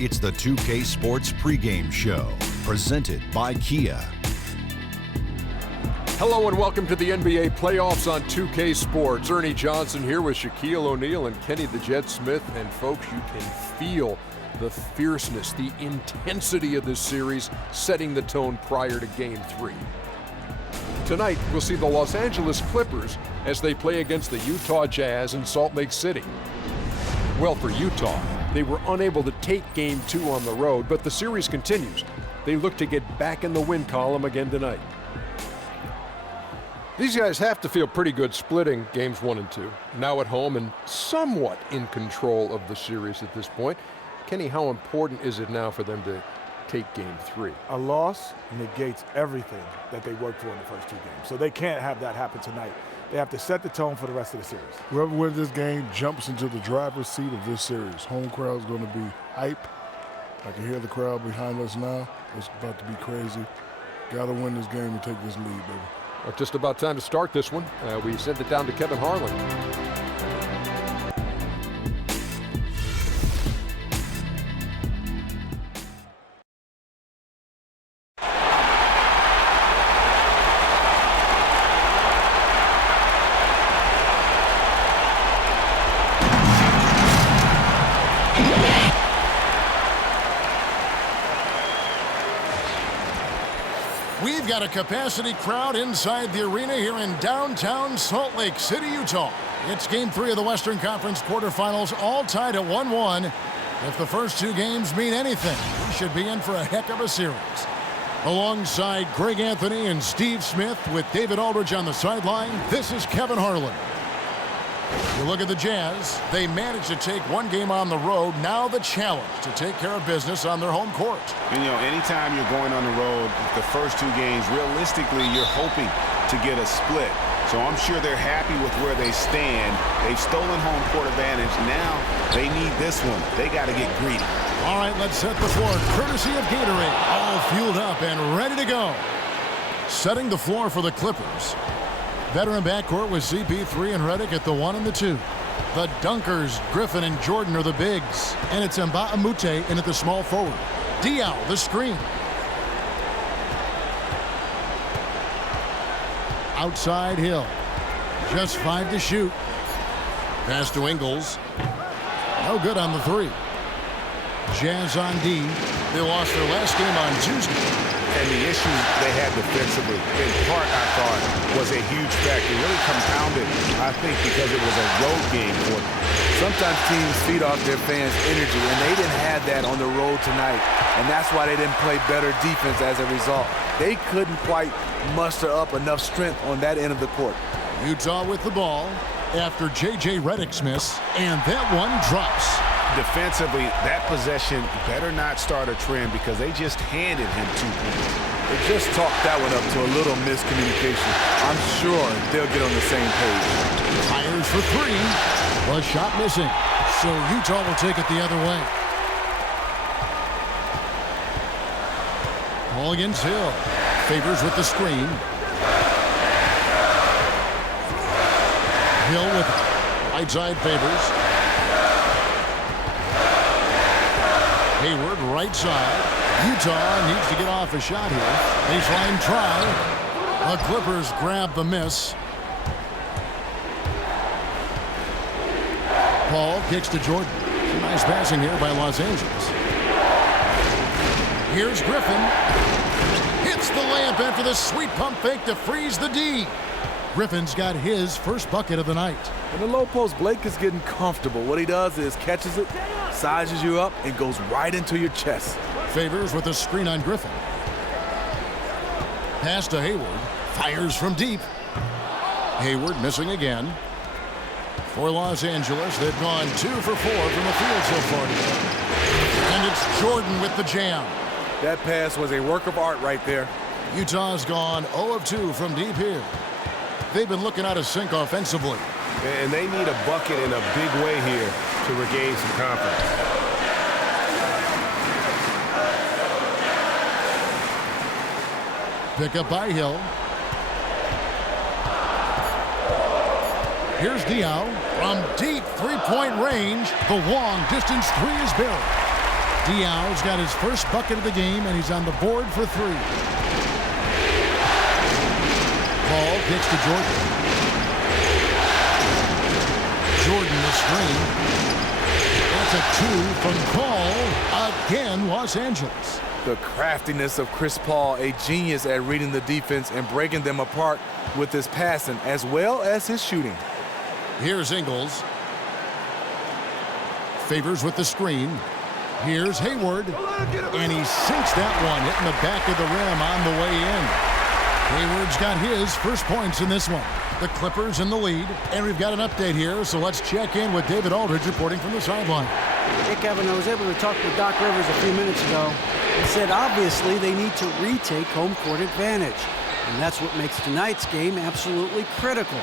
It's the 2K Sports pregame show, presented by Kia. Hello and welcome to the NBA playoffs on 2K Sports. Ernie Johnson here with Shaquille O'Neal and Kenny the Jet Smith. And folks, you can feel the fierceness, the intensity of this series setting the tone prior to Game 3. Tonight, we'll see the Los Angeles Clippers as they play against the Utah Jazz in Salt Lake City. Well, for Utah, they were unable to take Game 2 on the road, but the series continues. They look to get back in the win column again tonight. These guys have to feel pretty good splitting Games 1 and 2, now at home and somewhat in control of the series at this point. Kenny, how important is it now for them to take Game 3? A loss negates everything that they worked for in the first two games, so they can't have that happen tonight. They have to set the tone for the rest of the series. Whoever wins this game jumps into the driver's seat of this series. Home crowd's going to be hype. I can hear the crowd behind us now. It's about to be crazy. Got to win this game and take this lead, baby. Well, just about time to start this one. We sent it down to Kevin Harlan. We've got a capacity crowd inside the arena here in downtown Salt Lake City, Utah. It's Game 3 of the Western Conference quarterfinals, all tied at 1-1. If the first two games mean anything, we should be in for a heck of a series. Alongside Greg Anthony and Steve Smith with David Aldridge on the sideline, this is Kevin Harlan. You look at the Jazz. They managed to take one game on the road. Now the challenge to take care of business on their home court. And, anytime you're going on the road, the first two games, realistically, you're hoping to get a split. So I'm sure they're happy with where they stand. They've stolen home court advantage. Now they need this one. They got to get greedy. All right, let's set the floor. Courtesy of Gatorade. All fueled up and ready to go. Setting the floor for the Clippers. Veteran backcourt with CP3 and Redick at the 1 and the 2. The Dunkers, Griffin and Jordan are the bigs. And it's Mbah a Moute in at the small forward. Diaw, the screen. Outside Hill. Just 5 to shoot. Pass to Ingles. No good on the 3. Jazz on D. They lost their last game on Tuesday. And the issue they had defensively, in part, I thought, was a huge factor. It really compounded, I think, because it was a road game for them. Sometimes teams feed off their fans' energy, and they didn't have that on the road tonight. And that's why they didn't play better defense as a result. They couldn't quite muster up enough strength on that end of the court. Utah with the ball after J.J. Redick's miss, and that one drops. Defensively, that possession better not start a trend because they just handed him 2 points. They just talked that one up to a little miscommunication. I'm sure they'll get on the same page. Fires for 3. The shot missing. So Utah will take it the other way. Ball against Hill. Favors with the screen. Hill with right side Favors. Hayward, right side. Utah needs to get off a shot here. Baseline try. The Clippers grab the miss. Paul kicks to Jordan. Some nice passing here by Los Angeles. Here's Griffin. Hits the layup after the sweet pump fake to freeze the D. Griffin's got his first bucket of the night. In the low post, Blake is getting comfortable. What he does is catches it, sizes you up, and goes right into your chest. Favors with a screen on Griffin. Pass to Hayward. Fires from deep. Hayward missing again. For Los Angeles, they've gone 2 for 4 from the field so far today. And it's Jordan with the jam. That pass was a work of art right there. Utah's gone 0 of 2 from deep here. They've been looking out of sync offensively. And they need a bucket in a big way here to regain some confidence. Pick up by Hill. Here's Diaw from deep three-point range. The long distance 3 is buried. Diaw's got his first bucket of the game, and he's on the board for 3. Paul kicks to Jordan. Jordan the screen. That's a 2 from Paul. Again, Los Angeles. The craftiness of Chris Paul, a genius at reading the defense and breaking them apart with his passing as well as his shooting. Here's Ingles. Favors with the screen. Here's Hayward. And he sinks that one, hitting the back of the rim on the way in. Hayward's got his first points in this one. The Clippers in the lead. And we've got an update here, so let's check in with David Aldridge reporting from the sideline. Hey, Kevin, I was able to talk with Doc Rivers a few minutes ago. He said obviously they need to retake home court advantage. And that's what makes tonight's game absolutely critical.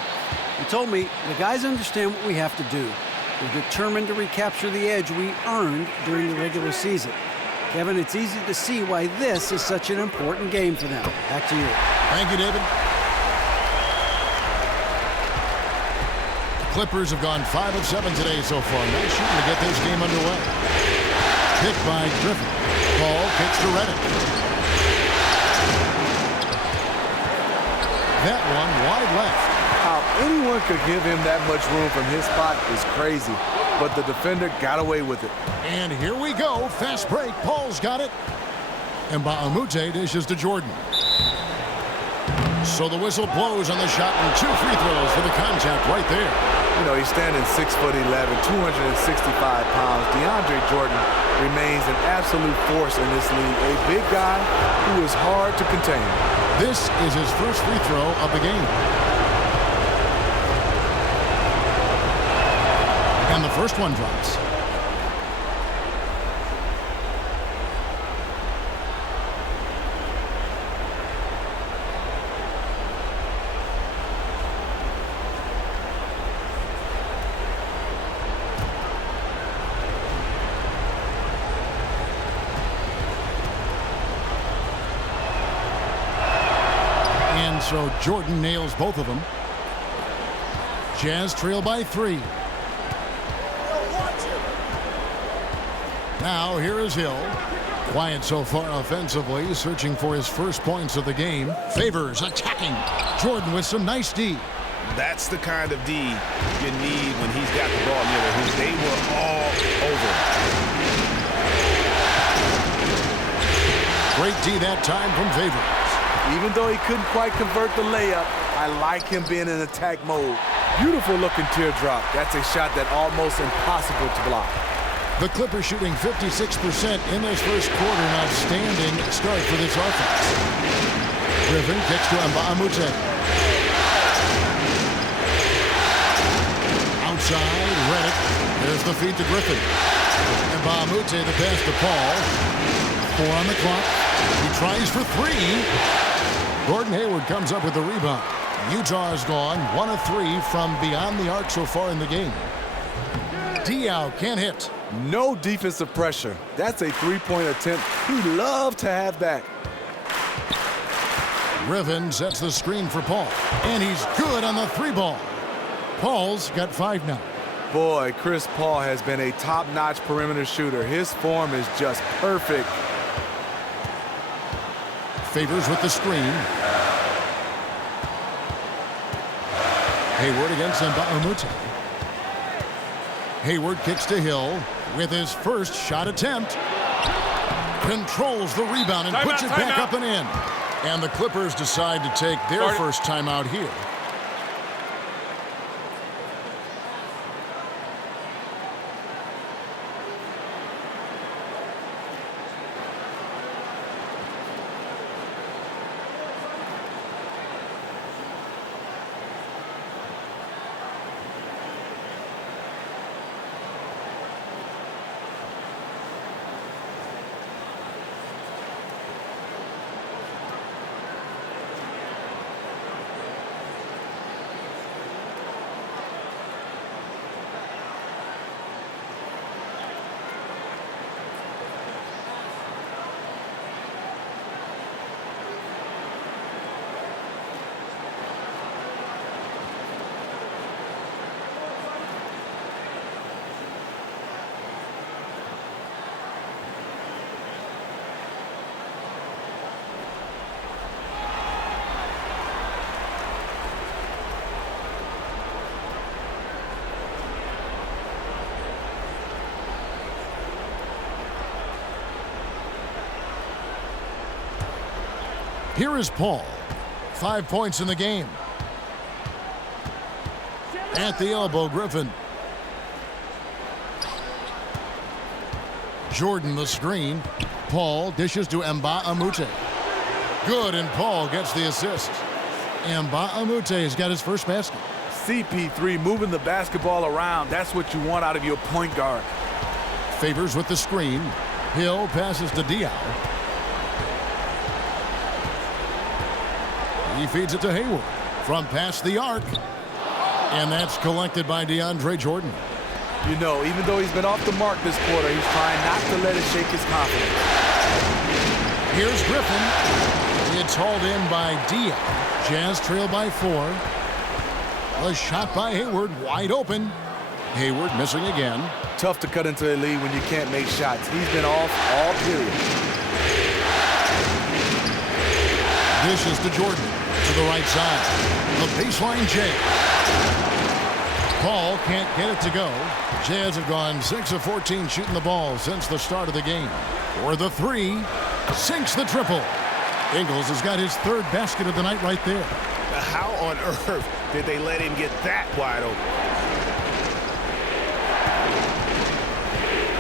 He told me the guys understand what we have to do. We're determined to recapture the edge we earned during the regular season. Kevin, it's easy to see why this is such an important game for them. Back to you. Thank you, David. The Clippers have gone 5 of 7 today so far. Nice shooting to get this game underway. Picked by Griffin. Paul kicks to Redick. That one wide left. How anyone could give him that much room from his spot is crazy, but the defender got away with it. And here we go. Fast break. Paul's got it. And Mbah-a-Moute dishes to Jordan. So the whistle blows on the shot and 2 free throws for the contact right there. You know, he's standing 6'11", 265 pounds. DeAndre Jordan remains an absolute force in this league. A big guy who is hard to contain. This is his first free throw of the game. And the first one drops. And so Jordan nails both of them. Jazz trail by 3. Now here is Hill. Quiet so far offensively, searching for his first points of the game. Favors attacking. Jordan with some nice D. That's the kind of D you need when he's got the ball near the hoop. They were all over. Great D that time from Favors. Even though he couldn't quite convert the layup, I like him being in attack mode. Beautiful looking teardrop. That's a shot that almost impossible to block. The Clippers shooting 56% in this first quarter. An outstanding start for this offense. Griffin kicks to Mbah-a-Moute. Outside, Redick. There's the feed to Griffin. Mbah-a-Moute, the pass to Paul. 4 on the clock. He tries for 3. Gordon Hayward comes up with the rebound. Utah is gone 1 of 3 from beyond the arc so far in the game. Diaw can't hit. No defensive pressure. That's a three-point attempt he'd love to have back. Griffin sets the screen for Paul. And he's good on the 3-ball. Paul's got 5 now. Boy, Chris Paul has been a top-notch perimeter shooter. His form is just perfect. Favors with the screen. Hayward against Mbah-a-Moute. Hayward kicks to Hill with his first shot attempt. Controls the rebound and puts it back up and in. And the Clippers decide to take their first timeout here. Here is Paul. 5 points in the game. At the elbow, Griffin. Jordan the screen. Paul dishes to Mbah a Moute. Good, and Paul gets the assist. Mbah a Moute has got his first basket. CP3 moving the basketball around. That's what you want out of your point guard. Favors with the screen. Hill passes to Diaw. He feeds it to Hayward from past the arc. And that's collected by DeAndre Jordan. You know, even though he's been off the mark this quarter, he's trying not to let it shake his confidence. Here's Griffin. It's hauled in by Diaw. Jazz trail by 4. A shot by Hayward, wide open. Hayward missing again. Tough to cut into a lead when you can't make shots. He's been off all period. Dishes to Jordan. To the right side. The baseline J. Paul can't get it to go. Jazz have gone 6 of 14 shooting the ball since the start of the game. For the 3. Sinks the triple. Ingles has got his 3rd basket of the night right there. How on earth did they let him get that wide open?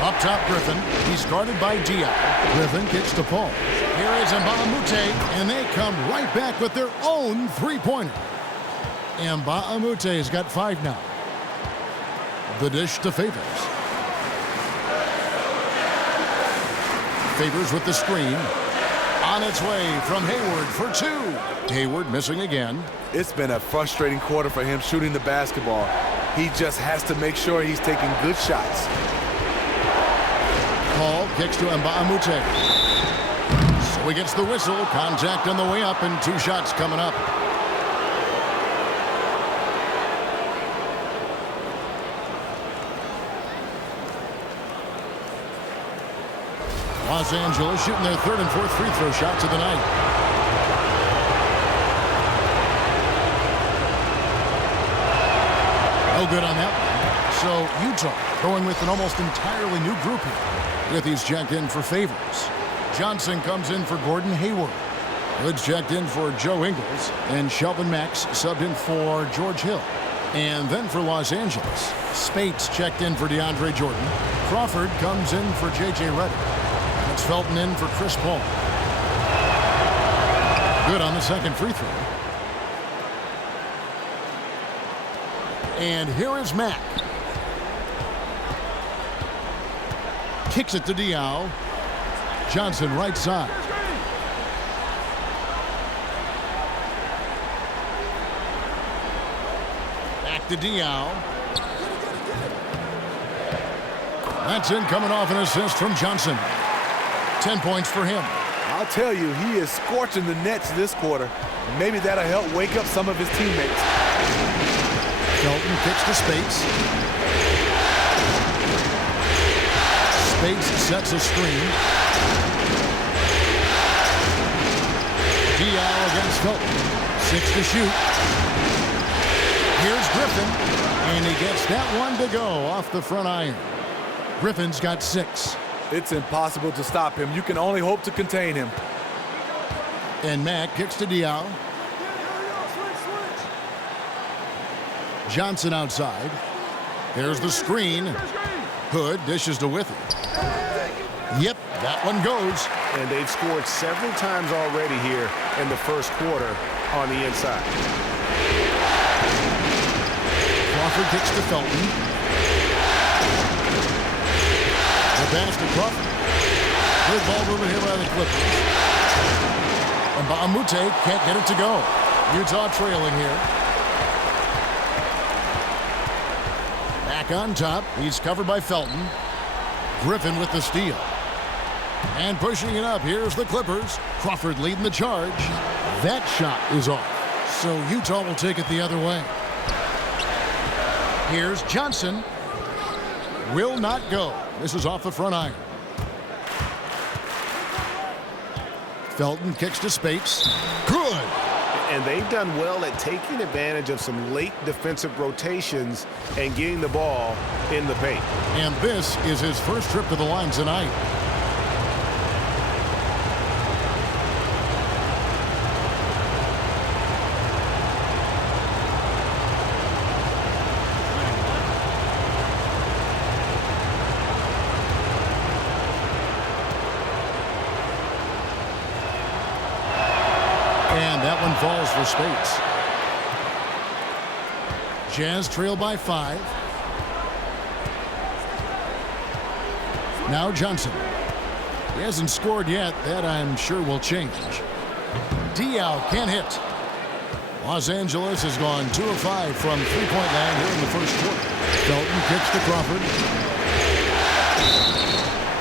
Up top, Griffin. He's guarded by Diaw. Griffin kicks to Paul. Here is Mbah a Moute, and they come right back with their own three-pointer. Mbah a Moute has got 5 now. The dish to Favors. Favors with the screen. On its way from Hayward for 2. Hayward missing again. It's been a frustrating quarter for him shooting the basketball. He just has to make sure he's taking good shots. Paul kicks to Mbah a Moute. So he gets the whistle. Contact on the way up, and 2 shots coming up. Los Angeles shooting their 3rd and 4th free throw shots of the night. No good on that one. So Utah going with an almost entirely new group here. With he's checked in for Favors. Johnson comes in for Gordon Hayward. Hood's checked in for Joe Ingles. And Shelvin Max subbed in for George Hill. And then for Los Angeles, Spates checked in for DeAndre Jordan. Crawford comes in for J.J. Redick. It's Felton in for Chris Paul. Good on the 2nd free throw. And here is Mack. Kicks it to Diaw. Johnson right side. Back to Diaw. That's in, coming off an assist from Johnson. 10 points for him. I'll tell you, he is scorching the Nets this quarter. Maybe that'll help wake up some of his teammates. Felton kicks to Spates. Spates sets a screen. Diaw against Felton. 6 to shoot. Here's Griffin, and he gets that one to go off the front iron. Griffin's got 6. It's impossible to stop him. You can only hope to contain him. And Mack kicks to Diaw. Johnson outside. There's the screen. Hood dishes to Withy. Yep, that one goes. And they've scored several times already here in the first quarter on the inside. Crawford kicks to Felton. The pass to Crawford. Good ball movement here by the Clippers. And Mbah a Moute can't get it to go. Utah trailing here. Back on top. He's covered by Felton. Griffin with the steal. And pushing it up. Here's the Clippers. Crawford leading the charge. That shot is off. So Utah will take it the other way. Here's Johnson. Will not go. This is off the front iron. Felton kicks to Spates. Good. And they've done well at taking advantage of some late defensive rotations and getting the ball in the paint. And this is his first trip to the line tonight. And that one falls for Spates. Jazz trail by 5. Now Johnson. He hasn't scored yet. That I'm sure will change. Diaw can't hit. Los Angeles has gone 2 of 5 from three-point land here in the first quarter. Felton kicks to Crawford.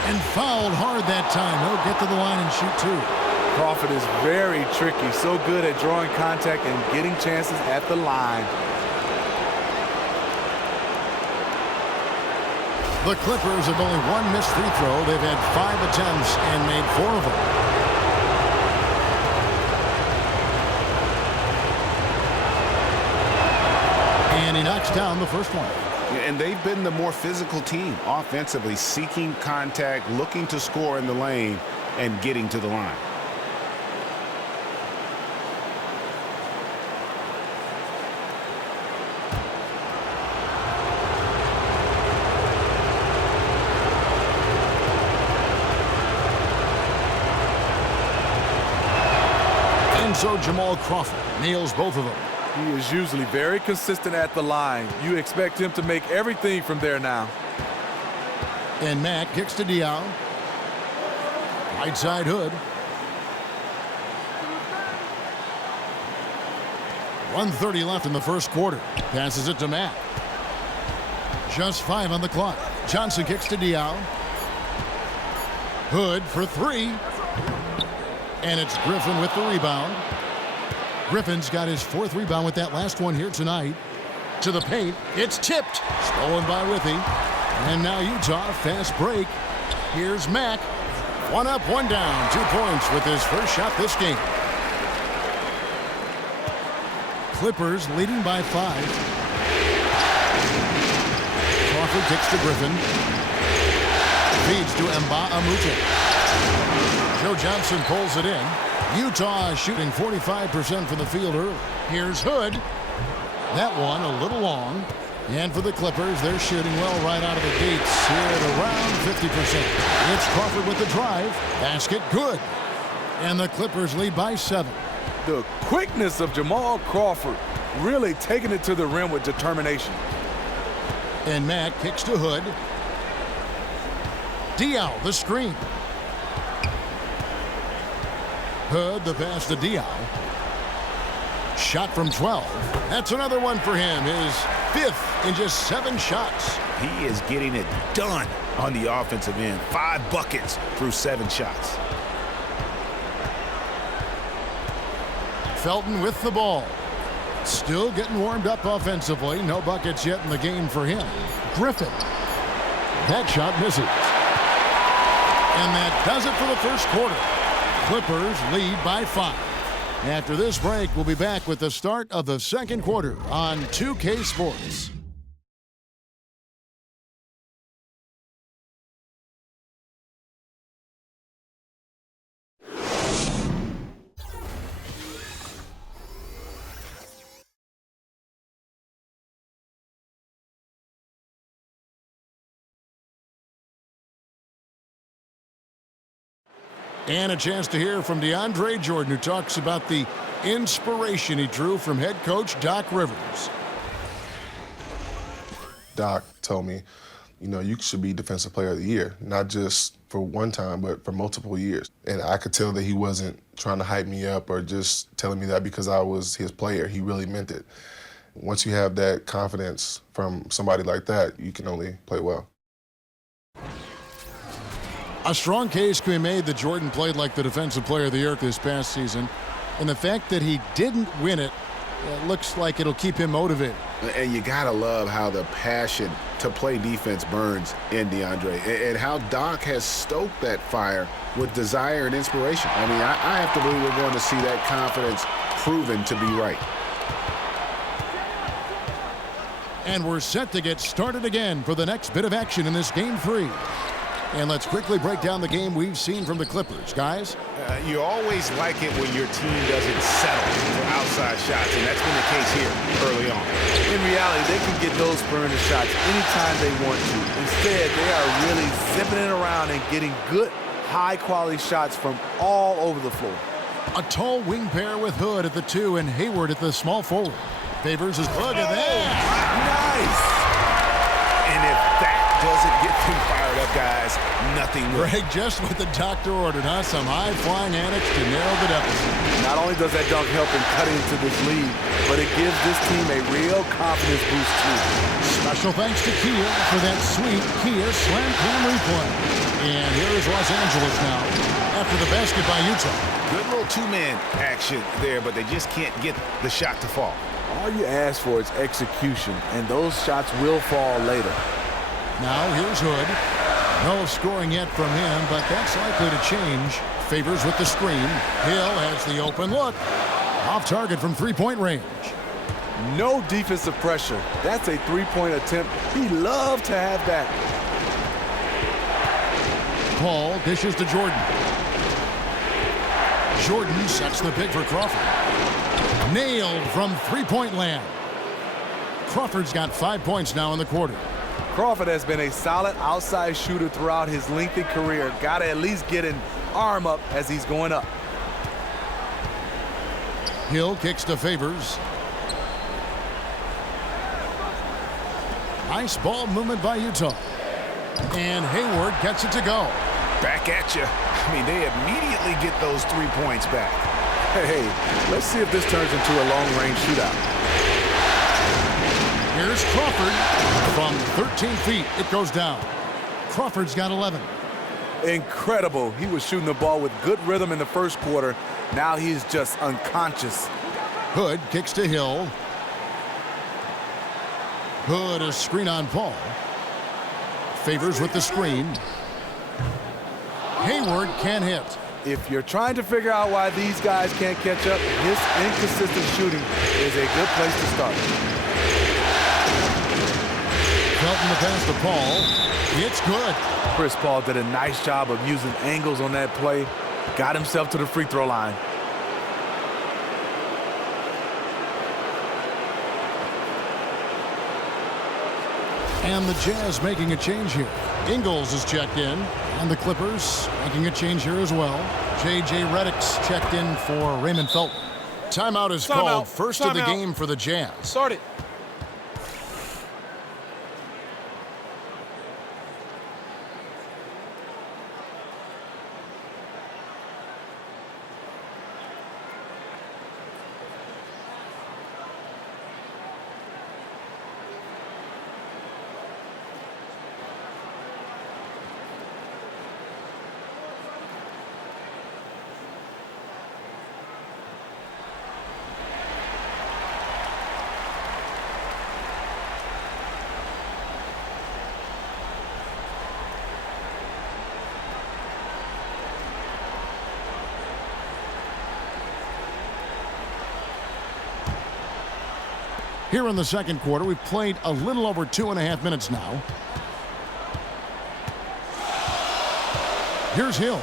And fouled hard that time. He'll get to the line and shoot 2. Crawford is very tricky. So good at drawing contact and getting chances at the line. The Clippers have only one missed free throw. They've had 5 attempts and made 4 of them. And he knocks down the first one. And they've been the more physical team offensively, seeking contact, looking to score in the lane, and getting to the line. And so Jamal Crawford nails both of them. He is usually very consistent at the line. You expect him to make everything from there now. And Mack kicks to Diaw. Right side Hood. 1:30 left in the first quarter. Passes it to Mack. Just 5 on the clock. Johnson kicks to Diaw. Hood for 3. And it's Griffin with the rebound. Griffin's got his 4th rebound with that last one here tonight. To the paint. It's tipped. Stolen by Withey. And now Utah, fast break. Here's Mack. 1 up, 1 down. 2 points with his first shot this game. Clippers leading by 5. Crawford kicks to Griffin. Feeds to Mbah a Moute. Joe Johnson pulls it in. Utah shooting 45% from the field early. Here's Hood. That one a little long. And for the Clippers, they're shooting well right out of the gates here at around 50%. It's Crawford with the drive. Basket good. And the Clippers lead by 7. The quickness of Jamal Crawford really taking it to the rim with determination. And Mack kicks to Hood. Diaw, the screen. Hood, the pass to Diaw. Shot from 12. That's another one for him. His 5th in just 7 shots. He is getting it done on the offensive end. 5 buckets through 7 shots. Felton with the ball. Still getting warmed up offensively. No buckets yet in the game for him. Griffin. That shot misses. And that does it for the first quarter. Clippers lead by 5. After this break, we'll be back with the start of the second quarter on 2K Sports. And a chance to hear from DeAndre Jordan, who talks about the inspiration he drew from head coach Doc Rivers. Doc told me, you know, you should be Defensive Player of the Year, not just for one time, but for multiple years. And I could tell that he wasn't trying to hype me up or just telling me that because I was his player. He really meant it. Once you have that confidence from somebody like that, you can only play well. A strong case can be made that Jordan played like the Defensive Player of the Year this past season. And the fact that he didn't win it, looks like it'll keep him motivated. And you got to love how the passion to play defense burns in DeAndre, and how Doc has stoked that fire with desire and inspiration. I mean, I have to believe we're going to see that confidence proven to be right. And we're set to get started again for the next bit of action in this Game 3. And let's quickly break down the game we've seen from the Clippers. Guys? You always like it when your team doesn't settle for outside shots, and that's been the case here early on. In reality, they can get those perimeter shots anytime they want to. Instead, they are really zipping it around and getting good, high-quality shots from all over the floor. A tall wing pair with Hood at the 2 and Hayward at the small forward. Favors is look at that. Nice. And if that doesn't get them fired up, guys, nothing will. Greg, just what the doctor ordered, huh? Some high-flying antics to narrow the deficit. Not only does that dunk help in cutting into this lead, but it gives this team a real confidence boost, too. Special thanks to Kia for that sweet Kia Slam Cam replay. And here is Los Angeles now after the basket by Utah. Good little two-man action there, but they just can't get the shot to fall. All you ask for is execution, and those shots will fall later. Now here's Hood. No scoring yet from him, but that's likely to change. Favors with the screen. Hill has the open look. Off target from three-point range. No defensive pressure. That's a three-point attempt. He loved to have that. Paul dishes to Jordan. Jordan sets the pick for Crawford. Nailed from three-point land. Crawford's got 5 points now in the quarter. Crawford has been a solid outside shooter throughout his lengthy career. Got to at least get an arm up as he's going up. Hill kicks to Favors. Nice ball movement by Utah. And Hayward gets it to go. Back at you. I mean, they immediately get those 3 points back. Hey, let's see if this turns into a long-range shootout. Here's Crawford. From 13 feet, it goes down. Crawford's got 11. Incredible. He was shooting the ball with good rhythm in the first quarter. Now he's just unconscious. Hood kicks to Hill. Hood a screen on Paul. Favors with the screen. Hayward can't hit. If you're trying to figure out why these guys can't catch up, his inconsistent shooting is a good place to start. Felton the pass to Paul. It's good. Chris Paul did a nice job of using angles on that play. Got himself to the free throw line. And the Jazz making a change here. Ingles is checked in. And the Clippers making a change here as well. J.J. Redick's checked in for Raymond Felton. Timeout is called. First of the game for the Jazz. Start it. Here in the second quarter, we've played a little over 2.5 minutes now. Here's Hill.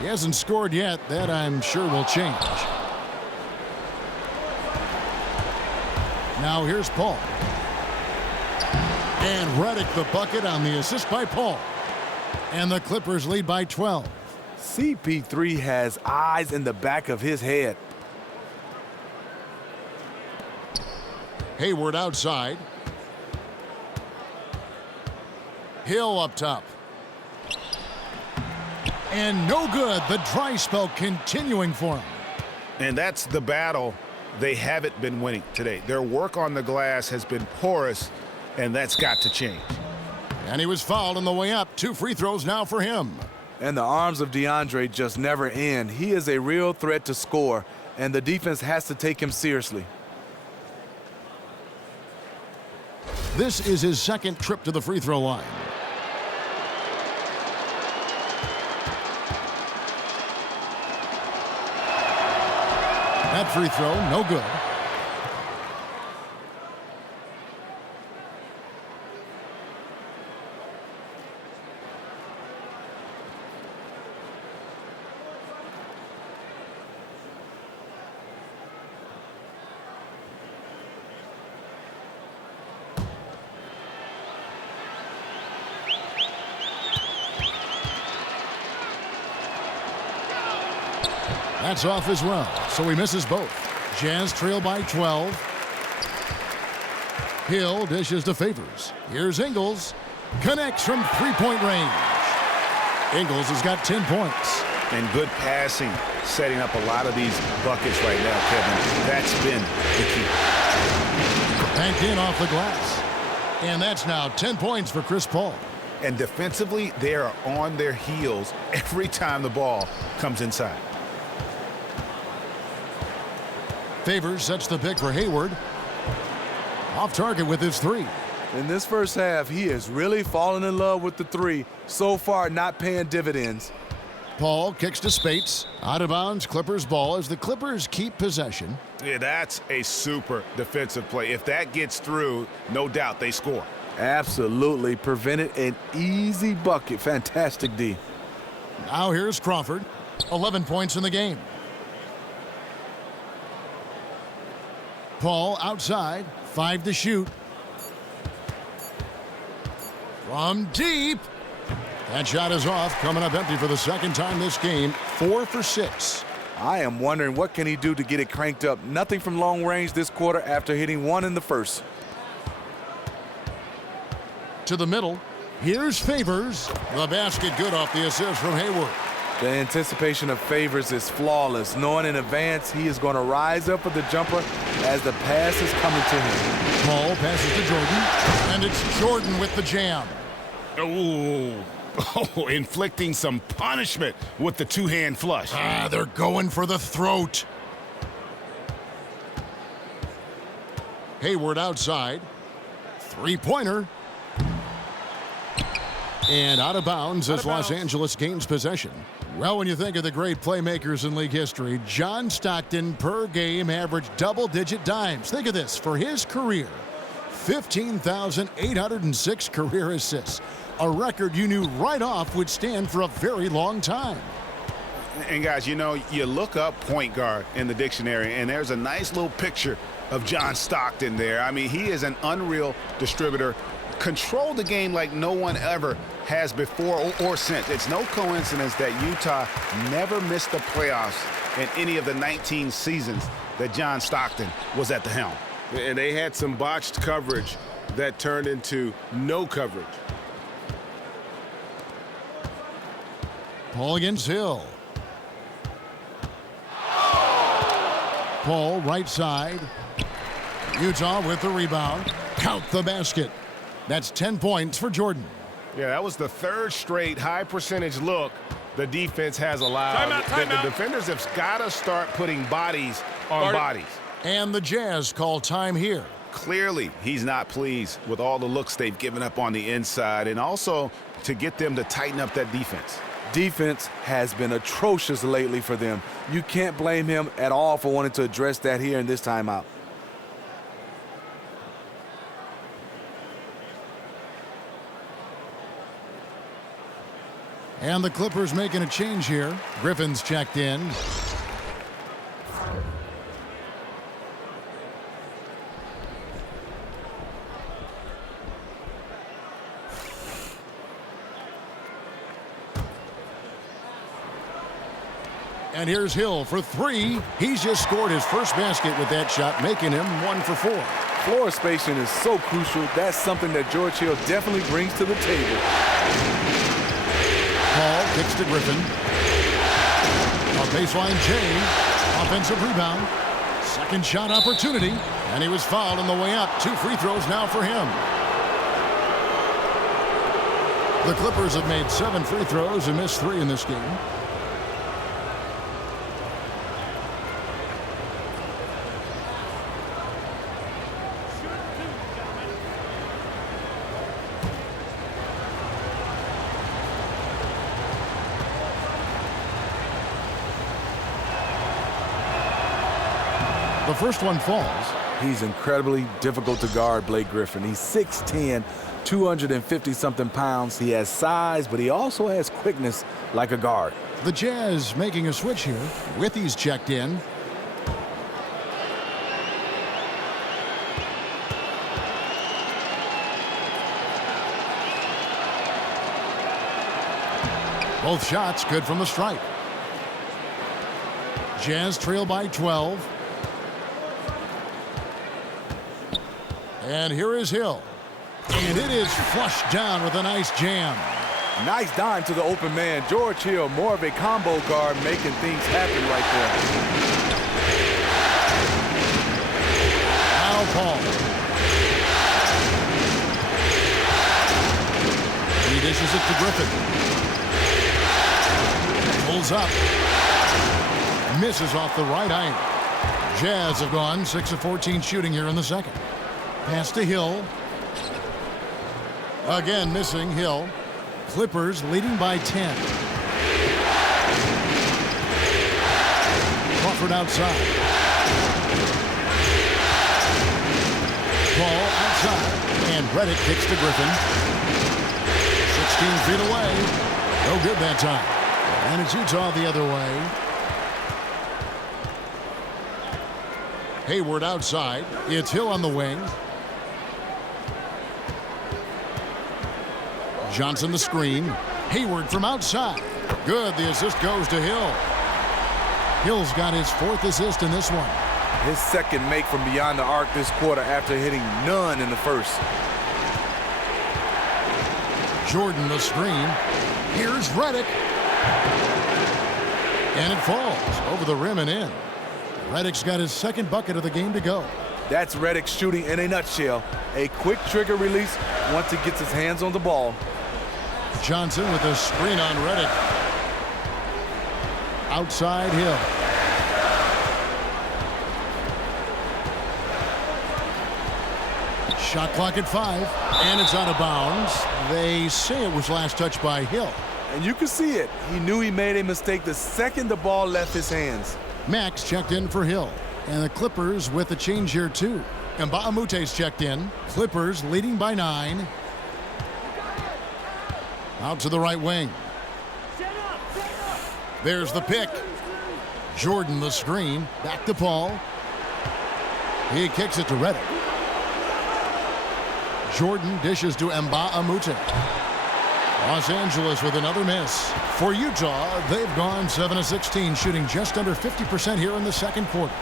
He hasn't scored yet. That, I'm sure, will change. Now here's Paul. And Redick the bucket on the assist by Paul. And the Clippers lead by 12. CP3 has eyes in the back of his head. Hayward outside. Hill up top. And no good. The dry spell continuing for him. And that's the battle they haven't been winning today. Their work on the glass has been porous, and that's got to change. And he was fouled on the way up. 2 free throws now for him. And the arms of DeAndre just never end. He is a real threat to score, and the defense has to take him seriously. This is his second trip to the free throw line. That free throw, no good. That's off as well, so he misses both. Jazz trail by 12. Hill dishes to Favors. Here's Ingles. Connects from three-point range. Ingles has got 10 points. And good passing, setting up a lot of these buckets right now, Kevin. That's been the key. Banked in off the glass. And that's now 10 points for Chris Paul. And defensively, they are on their heels every time the ball comes inside. Favors sets the pick for Hayward. Off target with his three. In this first half, he has really fallen in love with the three. So far, not paying dividends. Paul kicks to Spates. Out of bounds, Clippers ball as the Clippers keep possession. Yeah, that's a super defensive play. If that gets through, no doubt they score. Absolutely. Prevented an easy bucket. Fantastic D. Now here's Crawford. 11 points in the game. Paul outside. 5 to shoot. From deep. That shot is off. Coming up empty for the second time this game. 4 for 6. I am wondering what can he do to get it cranked up. Nothing from long range this quarter after hitting 1 in the first. To the middle. Here's Favors. The basket good off the assist from Hayward. The anticipation of Favors is flawless. Knowing in advance he is going to rise up with the jumper as the pass is coming to him. Paul passes to Jordan. And it's Jordan with the jam. Oh, inflicting some punishment with the two-hand flush. They're going for the throat. Hayward outside. Three-pointer. And out of bounds as Los Angeles gains possession. Well, when you think of the great playmakers in league history, John Stockton per game averaged double-digit dimes. Think of this. For his career, 15,806 career assists. A record you knew right off would stand for a very long time. And guys, you know, you look up point guard in the dictionary, and there's a nice little picture of John Stockton there. I mean, he is an unreal distributor. Control the game like no one ever has before or since. It's no coincidence that Utah never missed the playoffs in any of the 19 seasons that John Stockton was at the helm. And they had some botched coverage that turned into no coverage. Paul against Hill. Paul right side. Utah with the rebound. Count the basket. That's 10 points for Jordan. Yeah, that was the third straight high percentage look the defense has allowed. Timeout. The defenders have got to start putting bodies on bodies. And the Jazz call time here. Clearly, he's not pleased with all the looks they've given up on the inside, and also to get them to tighten up that defense. Defense has been atrocious lately for them. You can't blame him at all for wanting to address that here in this timeout. And the Clippers making a change here. Griffin's checked in. And here's Hill for three. He's just scored his first basket with that shot, making him 1 for 4. Floor spacing is so crucial. That's something that George Hill definitely brings to the table. Paul kicks to Griffin. A baseline J. Offensive rebound. Second shot opportunity. And he was fouled on the way up. 2 free throws now for him. The Clippers have made 7 free throws and missed 3 in this game. The first one falls. He's incredibly difficult to guard, Blake Griffin. He's 6'10", 250-something pounds. He has size, but he also has quickness like a guard. The Jazz making a switch here. Withy's checked in. Both shots good from the stripe. Jazz trail by 12. And here is Hill. And it is flushed down with a nice jam. Nice dime to the open man. George Hill, more of a combo guard, making things happen right there. Now Paul. He dishes it to Griffin. Pulls up. Misses off the right iron. Jazz have gone 6 of 14 shooting here in the second. Pass to Hill. Again missing Hill. Clippers leading by 10. Crawford outside. Ball outside. And Redick kicks to Griffin. 16 feet away. No good that time. And it's Utah the other way. Hayward outside. It's Hill on the wing. Johnson the screen. Hayward from outside. Good. The assist goes to Hill. Hill's got his 4th assist in this one. His second make from beyond the arc this quarter after hitting none in the first. Jordan the screen. Here's Redick. And it falls over the rim and in. Redick's got his second bucket of the game to go. That's Redick shooting in a nutshell. A quick trigger release once he gets his hands on the ball. Johnson with a screen on Redick. Outside Hill. Shot clock at 5, and it's out of bounds. They say it was last touched by Hill. And you can see it. He knew he made a mistake the second the ball left his hands. Max checked in for Hill. And the Clippers with a change here too. And Mbaamute's checked in. Clippers leading by 9. Out to the right wing. There's the pick. Jordan the screen. Back to Paul. He kicks it to Redick. Jordan dishes to Mbamute. Los Angeles with another miss. For Utah, they've gone 7 of 16, shooting just under 50% here in the second quarter.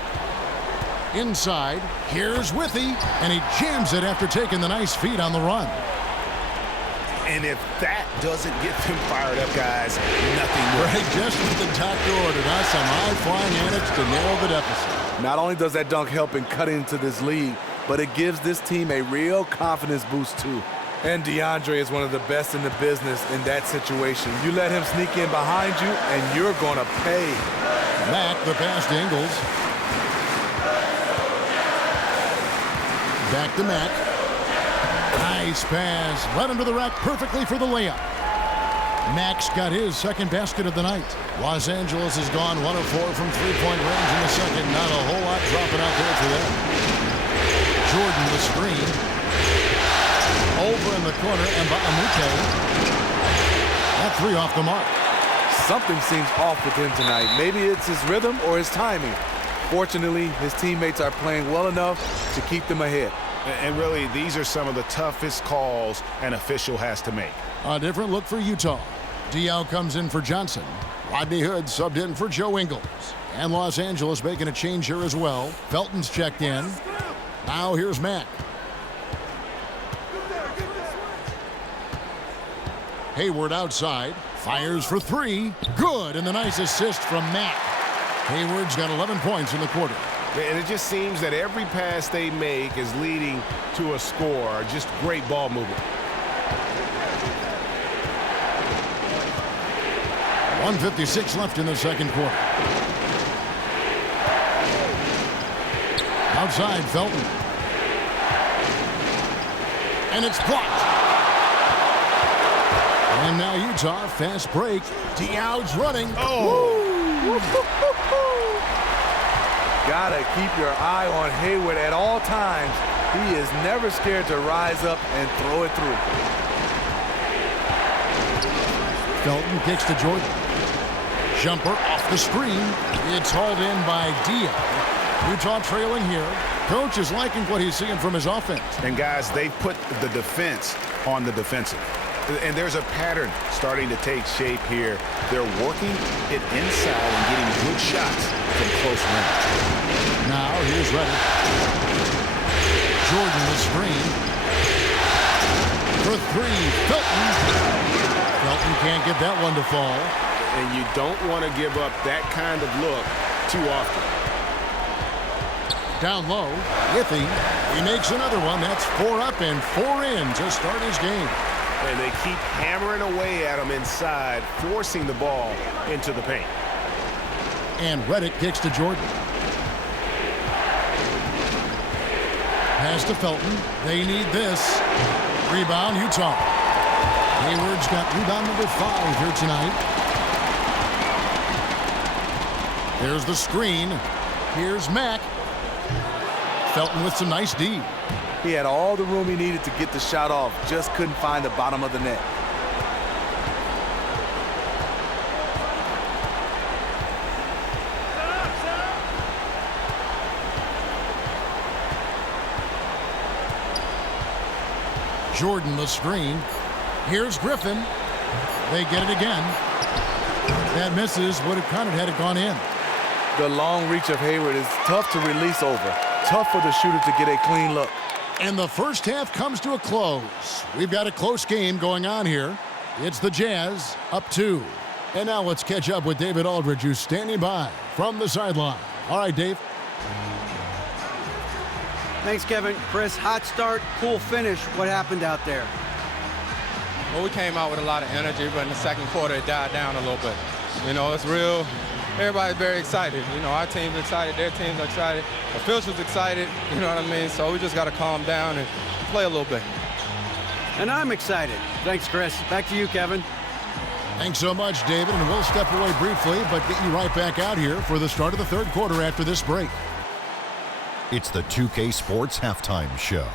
Inside, here's Withey, and he jams it after taking the nice feed on the run. And if that doesn't get them fired up, guys, nothing will. Right, just what the doctor ordered, huh? Some high-flying antics to narrow the deficit. Not only does that dunk help in cutting into this lead, but it gives this team a real confidence boost too. And DeAndre is one of the best in the business in that situation. You let him sneak in behind you, and you're going to pay. Mack, the pass to Ingles. Back to Mack. Nice pass. Right under the rack perfectly for the layup. Mack's got his second basket of the night. Los Angeles has gone 1 of 4 from three-point range in the second. Not a whole lot dropping out there for them. Jordan the screen. Over in the corner, and Mbamute. That 3 off the mark. Something seems off with him tonight. Maybe it's his rhythm or his timing. Fortunately, his teammates are playing well enough to keep them ahead. And really, these are some of the toughest calls an official has to make. A different look for Utah. Diaw comes in for Johnson. Rodney Hood subbed in for Joe Ingles. And Los Angeles making a change here as well. Felton's checked in. Now here's Mack. Hayward outside. Fires for 3. Good, and the nice assist from Mack. Hayward's got 11 points in the quarter. And it just seems that every pass they make is leading to a score. Just great ball movement. 1:56 left in the second quarter. Outside, Felton. And it's blocked. And now Utah, fast break. Diaw's running. Oh! Gotta keep your eye on Hayward at all times. He is never scared to rise up and throw it through. Felton kicks to Jordan. Jumper off the screen. It's hauled in by Diaw. Utah trailing here. Coach is liking what he's seeing from his offense. And guys, they put the defense on the defensive. And there's a pattern starting to take shape here. They're working it inside and getting good shots from close range. Now here's Redick. Jordan the screen. For three, Felton. Felton can't get that one to fall. And you don't want to give up that kind of look too often. Down low, Withey. He makes another one. That's 4 up and 4 in to start his game. And they keep hammering away at him inside, forcing the ball into the paint. And Redick kicks to Jordan. Pass to Felton. They need this. Rebound, Utah. Hayward's got rebound number 5 here tonight. There's the screen. Here's Mack. Felton with some nice D. He had all the room he needed to get the shot off, just couldn't find the bottom of the net. Jordan the screen. Here's Griffin. They get it again. That misses. Would have counted had it gone in. The long reach of Hayward is tough to release over. Tough for the shooter to get a clean look. And the first half comes to a close. We've got a close game going on here. It's the Jazz up 2. And now let's catch up with David Aldridge, who's standing by from the sideline. All right, Dave. Thanks, Kevin. Chris, hot start, cool finish. What happened out there? Well, we came out with a lot of energy, but in the second quarter, it died down a little bit. You know, it's real. Everybody's very excited. You know, our team's excited, their team's excited, officials excited, you know what I mean? So we just got to calm down and play a little bit. And I'm excited. Thanks, Chris. Back to you, Kevin. Thanks so much, David, and we'll step away briefly, but get you right back out here for the start of the third quarter after this break. It's the 2K Sports Halftime Show.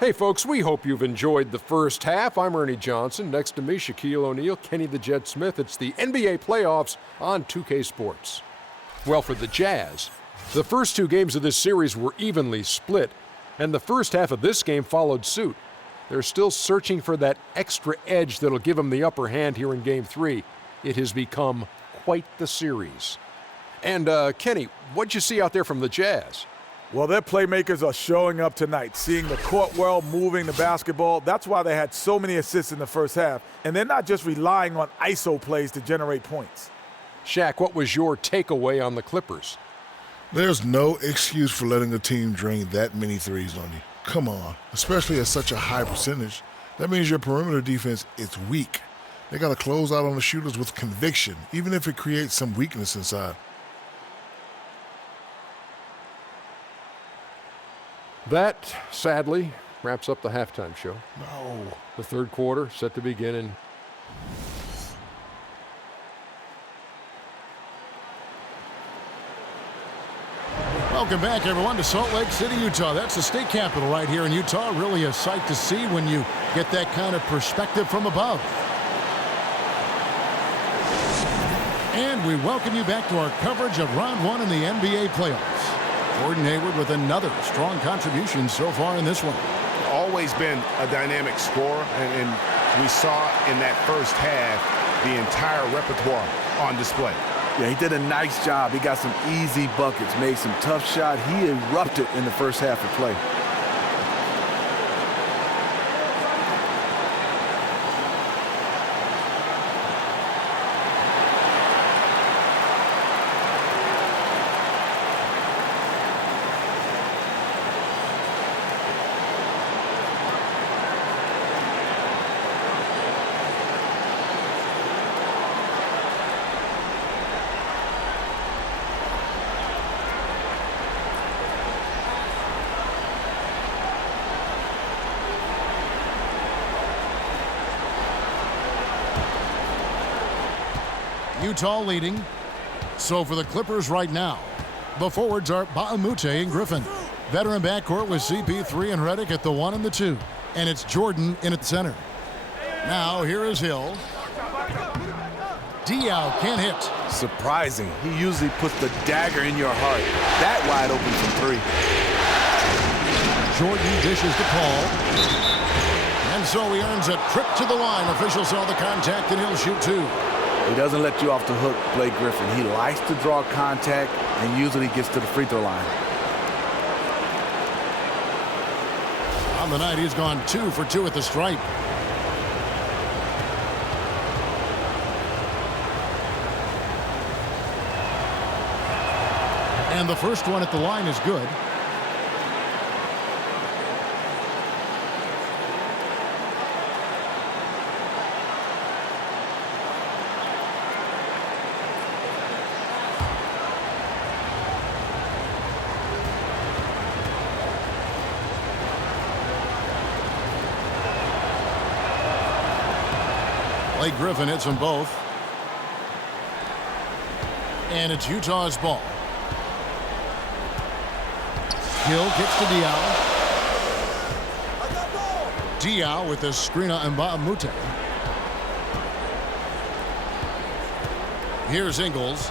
Hey, folks, we hope you've enjoyed the first half. I'm Ernie Johnson. Next to me, Shaquille O'Neal, Kenny the Jet Smith. It's the NBA playoffs on 2K Sports. Well, for the Jazz, the first 2 games of this series were evenly split, and the first half of this game followed suit. They're still searching for that extra edge that'll give them the upper hand here in Game 3. It has become quite the series. And, Kenny, what'd you see out there from the Jazz? Well, their playmakers are showing up tonight, seeing the court well, moving the basketball. That's why they had so many assists in the first half. And they're not just relying on ISO plays to generate points. Shaq, what was your takeaway on the Clippers? There's no excuse for letting a team drain that many threes on you. Come on, especially at such a high percentage. That means your perimeter defense is weak. They got to close out on the shooters with conviction, even if it creates some weakness inside. That, sadly, wraps up the halftime show. No. The third quarter set to begin in Welcome back, everyone, to Salt Lake City, Utah. That's the state capital right here in Utah. Really a sight to see when you get that kind of perspective from above. And we welcome you back to our coverage of Round 1 in the NBA playoffs. Gordon Hayward with another strong contribution so far in this one. Always been a dynamic scorer, and we saw in that first half the entire repertoire on display. Yeah, he did a nice job. He got some easy buckets, made some tough shots. He erupted in the first half of play. Utah leading. So for the Clippers right now, the forwards are Baamute and Griffin. Veteran backcourt with CP3 and Redick at the 1 and the 2. And it's Jordan in at the center. Now here is Hill. Diaw can't hit. Surprising. He usually puts the dagger in your heart. That wide open from 3. Jordan dishes to Paul. And so he earns a trip to the line. Officials saw the contact, and he'll shoot 2. He doesn't let you off the hook, Blake Griffin. He likes to draw contact and usually gets to the free throw line. On the night, he's gone 2 for 2 at the stripe. And the first one at the line is good. Blake Griffin hits them both. And it's Utah's ball. Hill kicks to Diaw. Diaw with the screen on Mbah a Moute. Here's Ingles.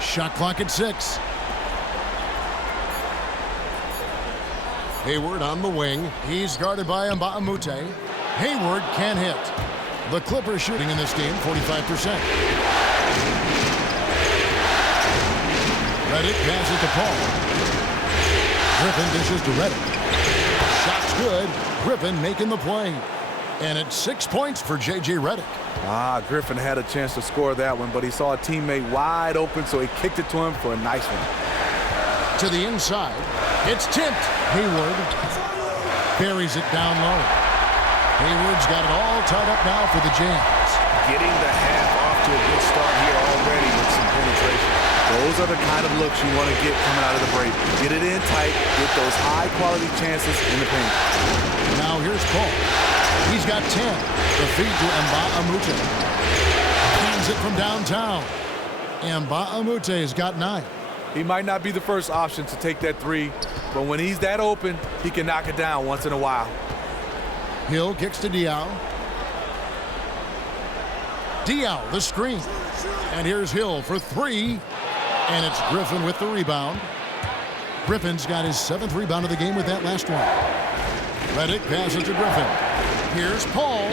Shot clock at 6. Hayward on the wing. He's guarded by Mbah a Moute. Hayward can't hit. The Clippers shooting in this game 45%. Redick passes to Paul. Griffin dishes to Redick. Shot's good. Griffin making the play. And it's 6 points for J.J. Redick. Griffin had a chance to score that one, but he saw a teammate wide open, so he kicked it to him for a nice one. To the inside. It's tipped. Hayward buries it down low. Hayward's got it all tied up now for the Jazz. Getting the half off to a good start here already with some penetration. Those are the kind of looks you want to get coming out of the break. Get it in tight, get those high-quality chances in the paint. Now here's Paul. He's got 10. The feed to Mbah a Moute. Hands it from downtown. Mbah a Moute's got 9. He might not be the first option to take that 3, but when he's that open, he can knock it down once in a while. Hill kicks to Diaw. Diaw, the screen. And here's Hill for 3. And it's Griffin with the rebound. Griffin's got his 7th rebound of the game with that last one. Redick passes to Griffin. Here's Paul.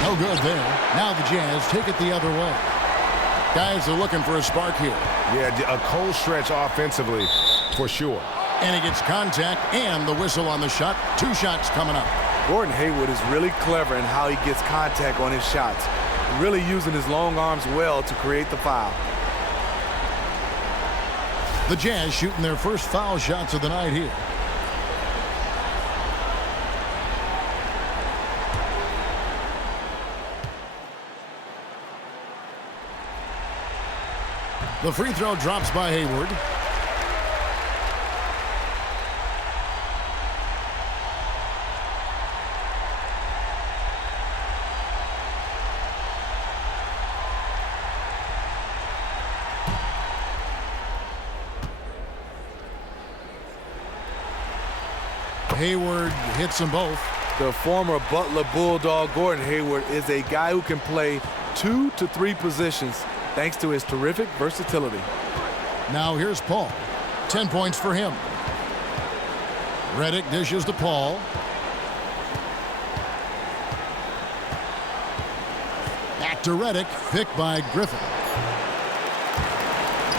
No good there. Now the Jazz take it the other way. Guys are looking for a spark here. Yeah, a cold stretch offensively for sure. And he gets contact and the whistle on the shot. 2 shots coming up. Gordon Hayward is really clever in how he gets contact on his shots. Really using his long arms well to create the foul. The Jazz shooting their first foul shots of the night here. The free throw drops by Hayward. Hayward hits them both. The former Butler Bulldog Gordon Hayward is a guy who can play 2 to 3 positions thanks to his terrific versatility. Now here's Paul. 10 points for him. Redick dishes to Paul. Back to Redick, picked by Griffin.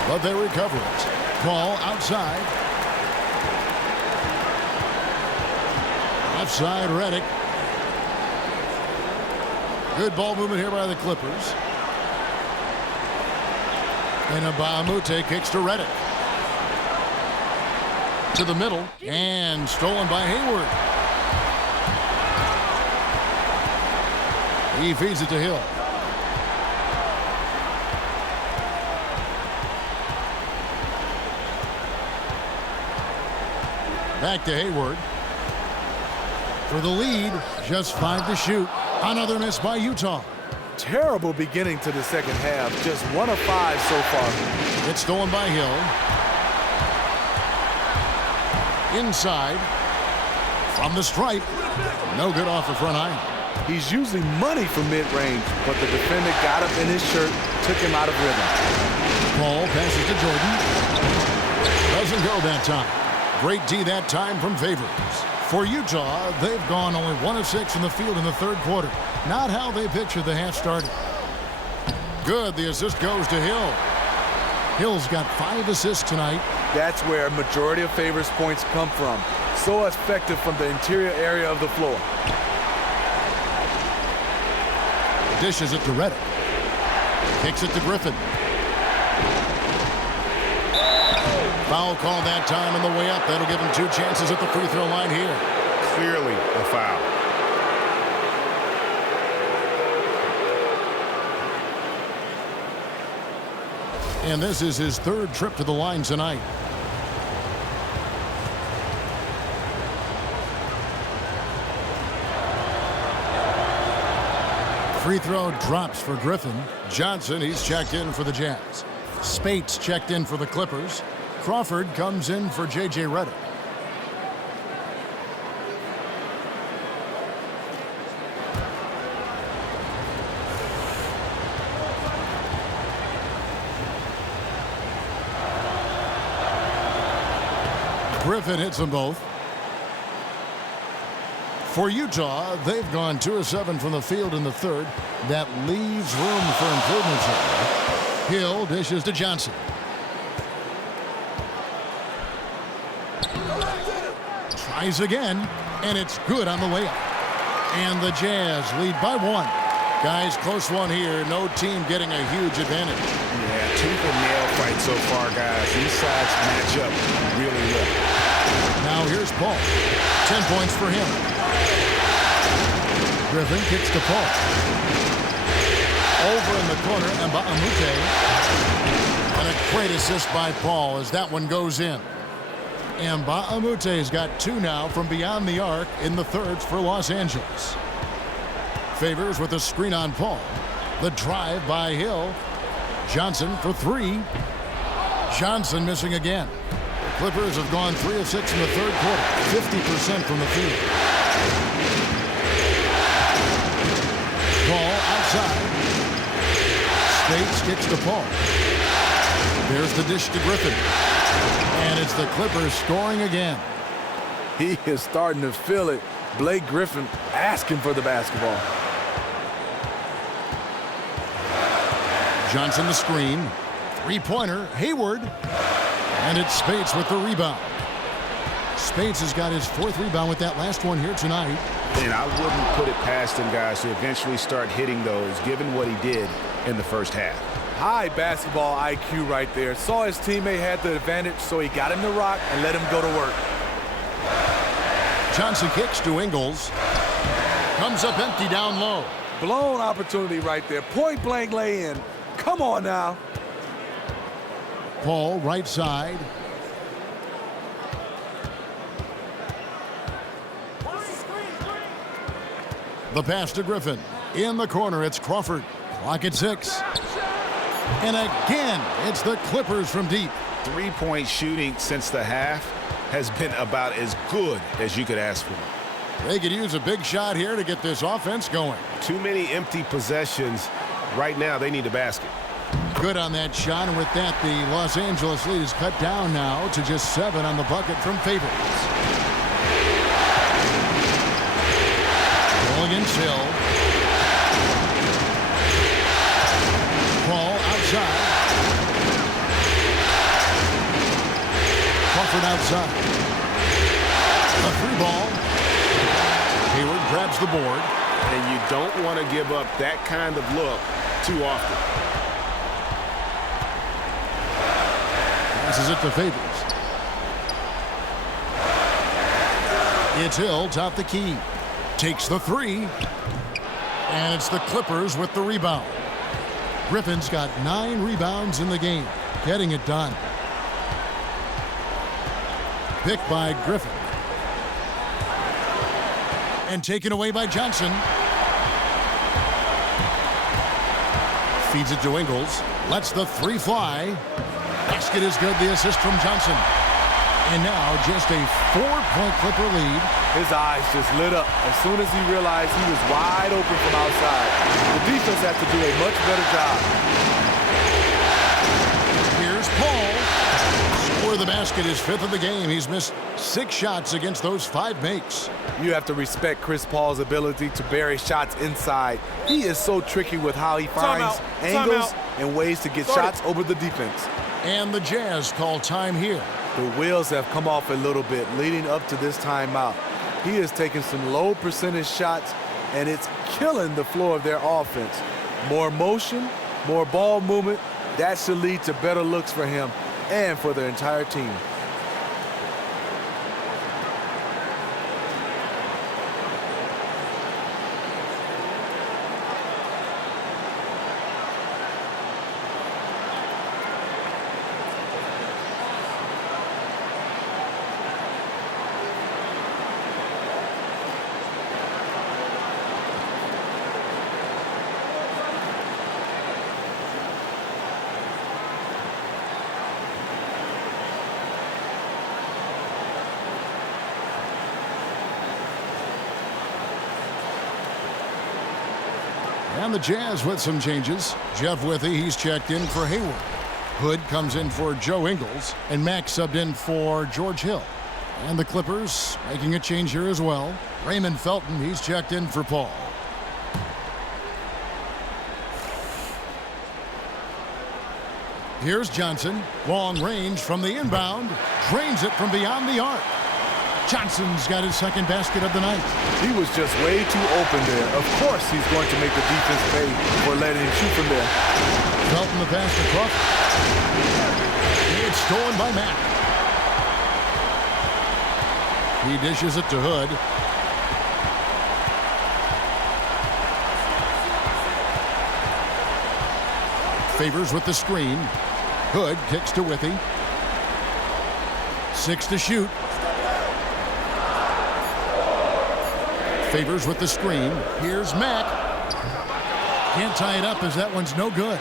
But they recover it. Paul outside. Left side, Redick. Good ball movement here by the Clippers. And Mbah a Moute kicks to Redick. To the middle, and stolen by Hayward. He feeds it to Hill. Back to Hayward. For the lead, just 5 to shoot. Another miss by Utah. Terrible beginning to the second half. Just 1 of 5 so far. It's stolen by Hill. Inside. From the stripe. No good off the front iron. He's usually money from mid-range, but the defender got up in his shirt, took him out of rhythm. Paul passes to Jordan. Doesn't go that time. Great D that time from Favors. For Utah, they've gone only 1 of 6 in the field in the third quarter. Not how they pictured the half started. Good. The assist goes to Hill. Hill's got 5 assists tonight. That's where a majority of Favors' points come from. So effective from the interior area of the floor. Dishes it to Redick. Kicks it to Griffin. Foul call that time on the way up. That'll give him 2 chances at the free throw line here. Clearly a foul. And this is his 3rd trip to the line tonight. Free throw drops for Griffin. Johnson, he's checked in for the Jazz. Spates checked in for the Clippers. Crawford comes in for J.J. Redick. Griffin hits them both. For Utah, they've gone 2 of 7 from the field in the third. That leaves room for improvements here. Hill dishes to Johnson. Tries again, and it's good on the way up. And the Jazz lead by 1. Guys, close one here. No team getting a huge advantage. Yeah, tooth and nail fight so far, guys. These sides match up really well. Now here's Paul. 10 points for him. Griffin kicks to Paul. Over in the corner, Mbamute. And a great assist by Paul as that one goes in. Mbamute has got 2 now from beyond the arc in the thirds for Los Angeles. Favors with a screen on Paul. The drive by Hill. Johnson for 3. Johnson missing again. The Clippers have gone 3 of 6 in the third quarter. 50% from the field. Paul outside. Spates kicks to Paul. There's the dish to Griffin. And it's the Clippers scoring again. He is starting to feel it. Blake Griffin asking for the basketball. Johnson the screen. 3-pointer, Hayward. And it's Spates with the rebound. Spates has got his 4th rebound with that last one here tonight. And I wouldn't put it past him, guys, to eventually start hitting those, given what he did in the first half. High basketball IQ right there. Saw his teammate had the advantage, so he got him the rock and let him go to work. Johnson kicks to Ingles. Comes up empty down low. Blown opportunity right there. Point blank lay in. Come on now. Paul right side. The pass to Griffin. In the corner, it's Crawford. Clock at 6. And again, it's the Clippers from deep. 3-point shooting since the half has been about as good as you could ask for. They could use a big shot here to get this offense going. Too many empty possessions. Right now, they need a basket. Good on that shot, and with that, the Los Angeles lead is cut down now to just 7 on the bucket from Favors. Ball against Hill. Paul outside. Crawford outside. A 3-ball. Hayward grabs the board. And you don't want to give up that kind of look too often. Passes it to Favors. It's Hill, top the key. Takes the 3. And it's the Clippers with the rebound. Griffin's got 9 rebounds in the game. Getting it done. Picked by Griffin. And taken away by Johnson. Feeds it to Ingles. Lets the 3 fly. Basket is good. The assist from Johnson. And now just a 4-point Clipper lead. His eyes just lit up as soon as he realized he was wide open from outside. The defense has to do a much better job. Here's Paul. Under the basket, his 5th of the game. He's missed 6 shots against those 5 makes. You have to respect Chris Paul's ability to bury shots inside. He is so tricky with how he finds angles and ways to get shots over the defense. And the Jazz call time here. The wheels have come off a little bit leading up to this timeout. He is taking some low percentage shots, and it's killing the floor of their offense. More motion, more ball movement, that should lead to better looks for him and for the entire team. And the Jazz with some changes. Jeff Withey, he's checked in for Hayward. Hood comes in for Joe Ingles, and Mack subbed in for George Hill. And the Clippers making a change here as well. Raymond Felton, he's checked in for Paul. Here's Johnson. Long range from the inbound. Drains it from beyond the arc. Johnson's got his 2nd basket of the night. He was just way too open there. Of course he's going to make the defense pay for letting him shoot from there. Felton the pass to Crawford. It's stolen by Mack. He dishes it to Hood. Favors with the screen. Hood kicks to Withey. 6 to shoot. Favors with the screen. Here's Mack. Can't tie it up as that one's no good.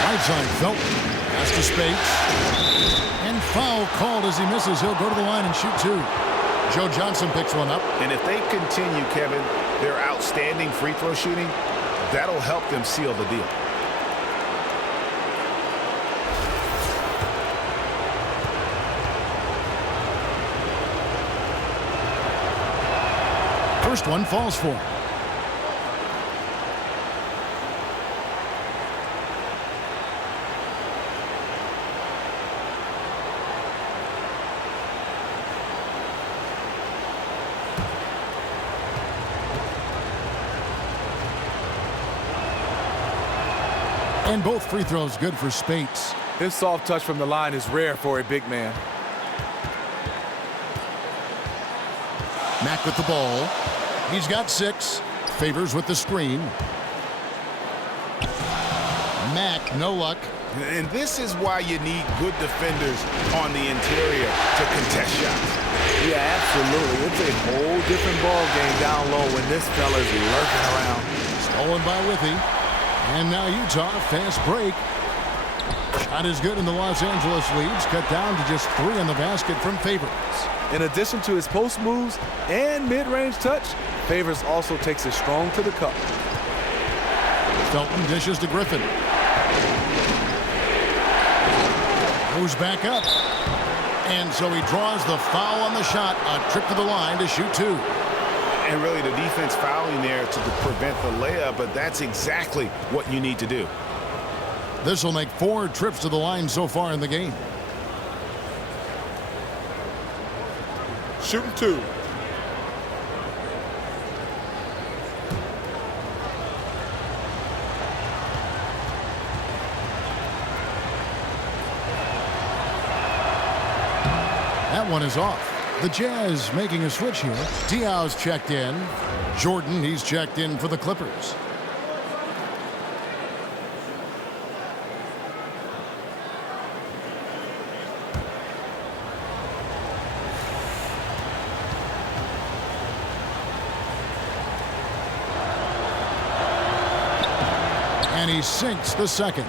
Right side, Felton. Pass to Spates. And foul called as he misses. He'll go to the line and shoot 2. Joe Johnson picks one up. And if they continue, Kevin, their outstanding free throw shooting, that'll help them seal the deal. First one falls for him. And both free throws good for Spates. His soft touch from the line is rare for a big man. Mack with the ball. He's got 6. Favors with the screen. Mack, no luck. And this is why you need good defenders on the interior to contest shots. Yeah, absolutely. It's a whole different ball game down low when this fella's lurking around. Stolen by Withey. And now Utah, fast break. Shot is good, and the Los Angeles leads cut down to just 3 in the basket from Favors. In addition to his post moves and mid-range touch, Favors also takes it strong to the cup. Felton dishes to Griffin. Goes back up. And so he draws the foul on the shot. A trip to the line to shoot 2. And really the defense fouling there to prevent the layup, but that's exactly what you need to do. This will make 4 trips to the line so far in the game. Shooting 2. That one is off. The Jazz making a switch here. Diaw's checked in. Jordan, he's checked in for the Clippers. And he sinks the 2nd.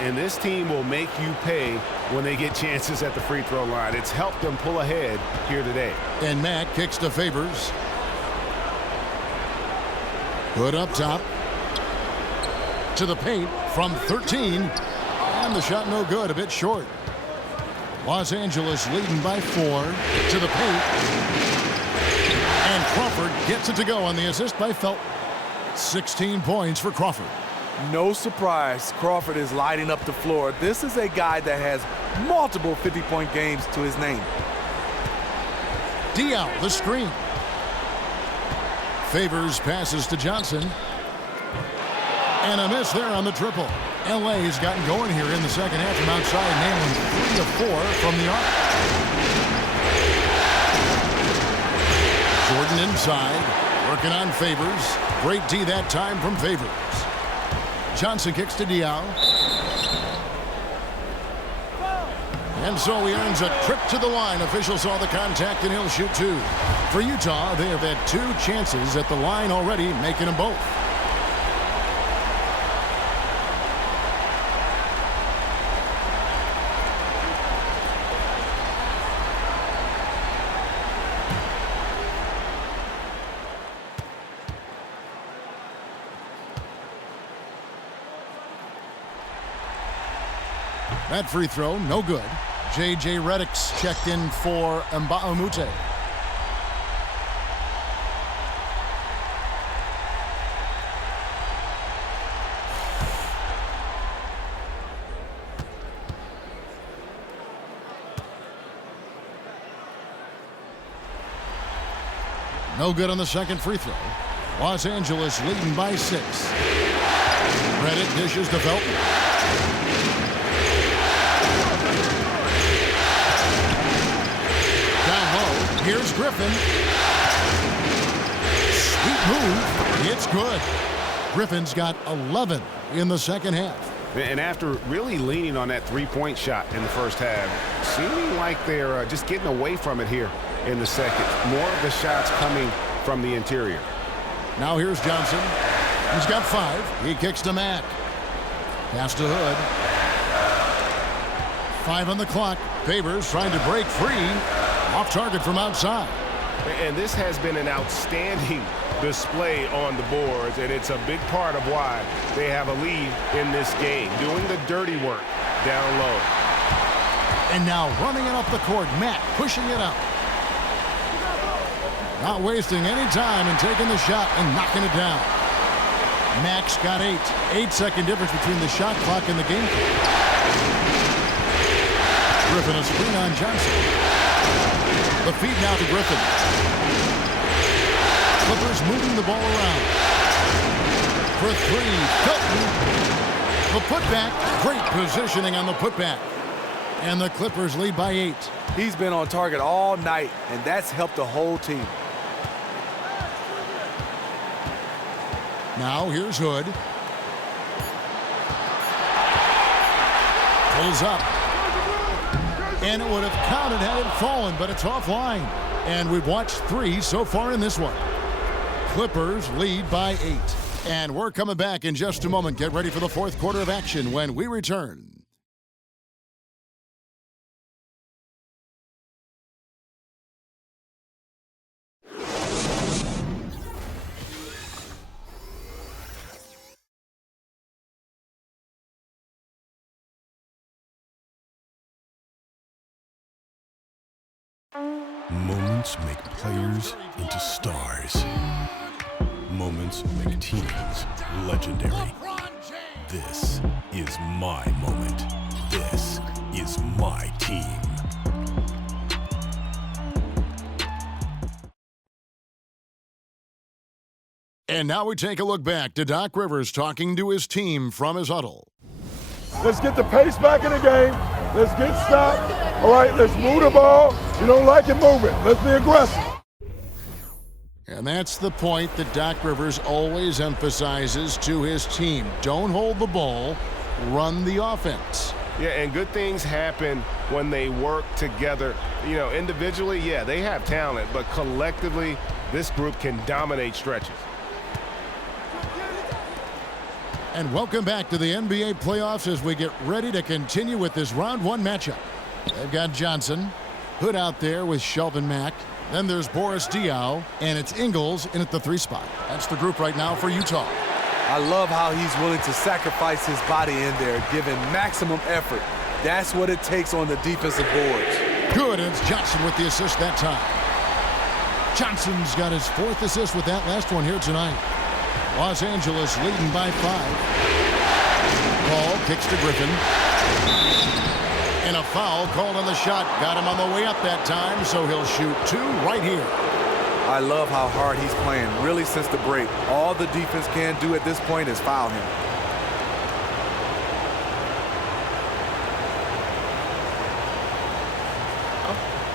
And this team will make you pay when they get chances at the free throw line. It's helped them pull ahead here today. And Mack kicks to Favors. Hood up top. To the paint from 13. time, the shot no good, a bit short. Los Angeles leading by 4 to the paint. And Crawford gets it to go on the assist by Felton. 16 points for Crawford. No surprise, Crawford is lighting up the floor. This is a guy that has multiple 50-point games to his name. Diaw, the screen. Favors passes to Johnson. And a miss there on the triple. LA's gotten going here in the second half from outside, nailing 3 of 4 from the arc. Jordan inside, working on Favors. Great D that time from Favors. Johnson kicks to Diaw. And so he earns a trip to the line. Officials saw the contact and he'll shoot 2. For Utah, they have had 2 chances at the line already, making them both. That free throw, no good. J.J. Redick's checked in for Mbah a Moute. No good on the second free throw. Los Angeles leading by 6. Redick dishes to Felton. Here's Griffin. Sweet move. It's good. Griffin's got 11 in the second half. And after really leaning on that three-point shot in the first half, seeming like they're just getting away from it here in the second. More of the shots coming from the interior. Now here's Johnson. He's got 5. He kicks to Mack. Pass to Hood. 5 on the clock. Favors trying to break free. Off target from outside. And this has been an outstanding display on the boards, and it's a big part of why they have a lead in this game, doing the dirty work down low. And now running it up the court, Mack pushing it up. Not wasting any time and taking the shot and knocking it down. Mack's got 8. 8-second difference between the shot clock and the game clock. Griffin a screen on Johnson. The feed now to Griffin. Clippers moving the ball around. For 3, Felton. The putback. Great positioning on the putback. And the Clippers lead by 8. He's been on target all night, and that's helped the whole team. Now here's Hood. Pulls up. And it would have counted had it fallen, but it's offline. And we've watched 3 so far in this one. Clippers lead by 8. And we're coming back in just a moment. Get ready for the fourth quarter of action when we return. Moments make players into stars. Moments make teams legendary. This is my moment. This is my team. And now we take a look back to Doc Rivers talking to his team from his huddle. Let's get the pace back in the game. Let's get stopped. All right, let's move the ball. You don't like it, move it. Let's be aggressive. And that's the point that Doc Rivers always emphasizes to his team. Don't hold the ball, run the offense. Yeah, and good things happen when they work together. You know, individually, yeah, they have talent, but collectively, this group can dominate stretches. And welcome back to the NBA playoffs as we get ready to continue with this round 1 matchup. They've got Johnson, Hood out there with Shelvin Mack. Then there's Boris Diaw, and it's Ingles in at the 3 spot. That's the group right now for Utah. I love how he's willing to sacrifice his body in there, giving maximum effort. That's what it takes on the defensive boards. Good, and it's Johnson with the assist that time. Johnson's got his 4th assist with that last one here tonight. Los Angeles leading by 5. Ball kicks to Griffin. And a foul called on the shot. Got him on the way up that time, so he'll shoot 2 right here. I love how hard he's playing, really since the break. All the defense can do at this point is foul him.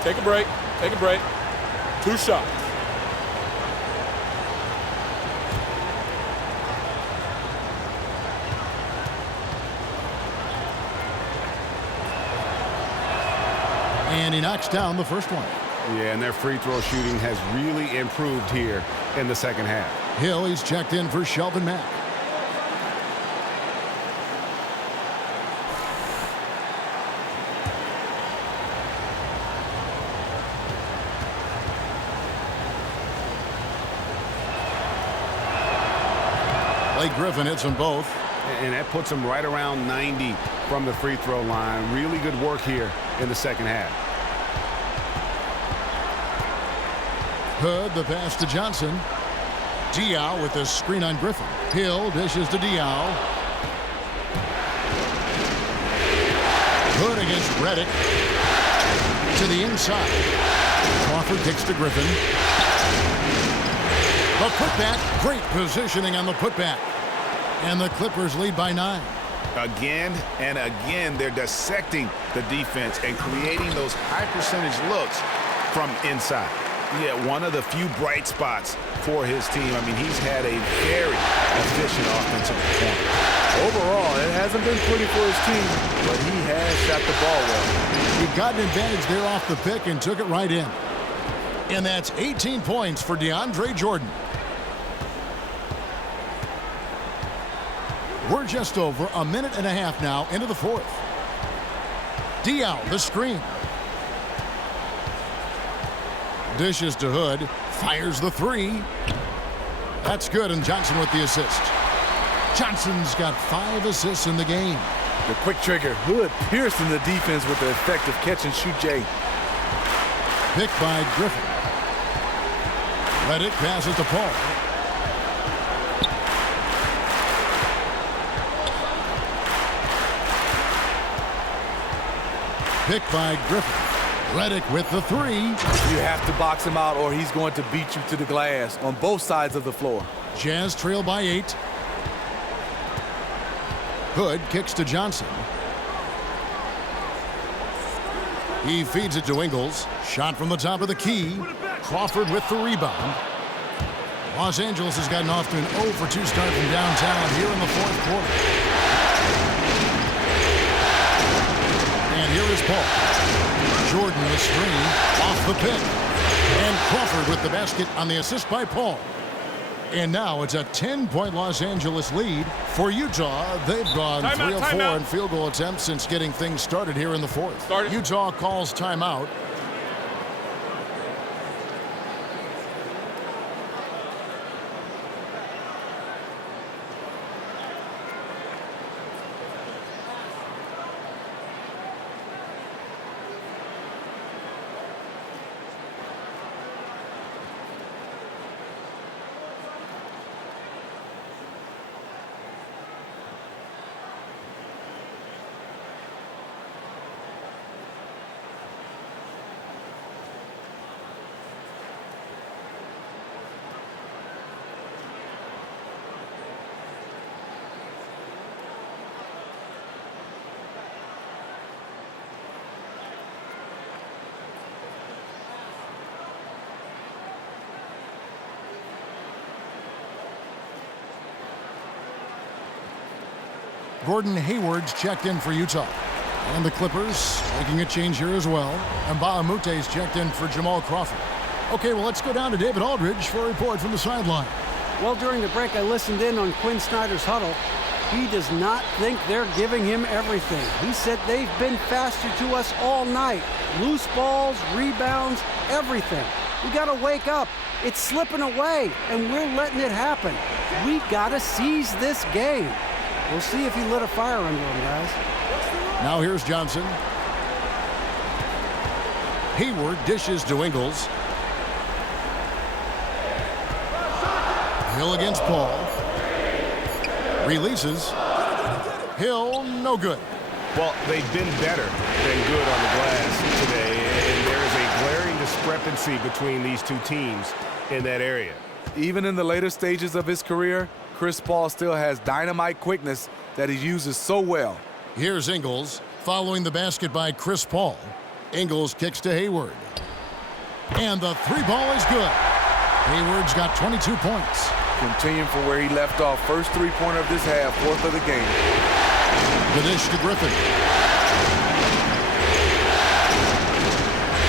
Take a break. Take a break. 2 shots. And he knocks down the first one. Yeah, and their free throw shooting has really improved here in the second half. Hill, he's checked in for Shelvin Mack. Blake Griffin hits them both. And that puts them right around 90 from the free throw line. Really good work here in the second half. Hood, the pass to Johnson. Diaw with the screen on Griffin. Hill dishes to Diaw. Hood against Redick. To the inside. Crawford kicks to Griffin. The putback. Great positioning on the putback. And the Clippers lead by 9. Again and again, they're dissecting the defense and creating those high percentage looks from inside. Yeah, one of the few bright spots for his team. I mean, he's had a very efficient offensive performance. Overall, it hasn't been pretty for his team, but he has shot the ball well. He got an advantage there off the pick and took it right in. And that's 18 points for DeAndre Jordan. We're just over a minute and a half now into the 4th. Diaw, the screen. Dishes to Hood. Fires the 3. That's good, and Johnson with the assist. Johnson's got 5 assists in the game. The quick trigger. Hood piercing the defense with the effective catch-and-shoot J. Picked by Griffin. Redick passes to Paul. Picked by Griffin. Redick with the 3. You have to box him out or he's going to beat you to the glass on both sides of the floor. Jazz trail by 8. Hood kicks to Johnson. He feeds it to Ingles. Shot from the top of the key. Crawford with the rebound. Los Angeles has gotten off to an 0 for 2 start from downtown here in the 4th quarter. And here is Paul. Jordan the screen off the pick. And Crawford with the basket on the assist by Paul. And now it's a 10-point Los Angeles lead for Utah. They've gone 3 of 4 in field goal attempts since getting things started here in the 4th. Utah calls timeout. Gordon Hayward's checked in for Utah. And the Clippers making a change here as well. And Baamute's checked in for Jamal Crawford. Okay, well, let's go down to David Aldridge for a report from the sideline. Well, during the break, I listened in on Quinn Snyder's huddle. He does not think they're giving him everything. He said they've been faster to us all night. Loose balls, rebounds, everything. We got to wake up. It's slipping away, and we're letting it happen. We got to seize this game. We'll see if he lit a fire under him, guys. Now here's Johnson. Hayward dishes to Ingles. Hill against Paul. Releases. Hill, no good. Well, they've been better than good on the glass today, and there is a glaring discrepancy between these two teams in that area. Even in the later stages of his career, Chris Paul still has dynamite quickness that he uses so well. Here's Ingles following the basket by Chris Paul. Ingles kicks to Hayward. And the three ball is good. Hayward's got 22 points. Continuing from where he left off. First three-pointer of this half, fourth of the game. The dish to Griffin.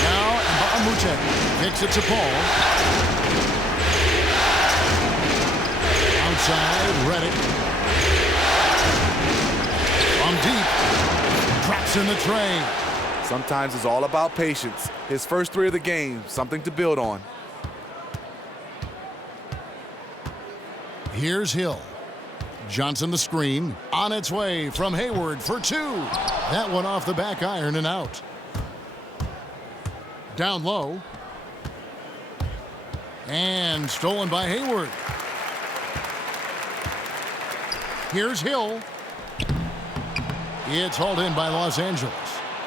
Now Mbamute kicks it to Paul. Outside, Redick. From deep. Drops in the tray. Sometimes it's all about patience. His first three of the game, something to build on. Here's Hill. Johnson the screen. On its way from Hayward for two. That one off the back iron and out. Down low. And stolen by Hayward. Here's Hill. It's hauled in by Los Angeles.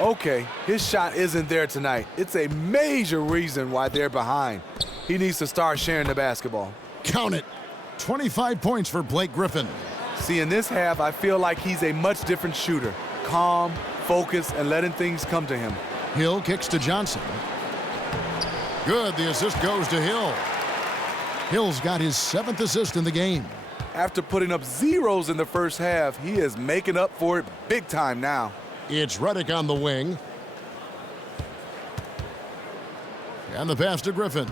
Okay, his shot isn't there tonight. It's a major reason why they're behind. He needs to start sharing the basketball. Count it. 25 points for Blake Griffin. See, in this half, I feel like he's a much different shooter. Calm, focused, and letting things come to him. Hill kicks to Johnson. Good, the assist goes to Hill. Hill's got his 7th assist in the game. After putting up zeros in the first half, he is making up for it big time now. It's Redick on the wing. And the pass to Griffin.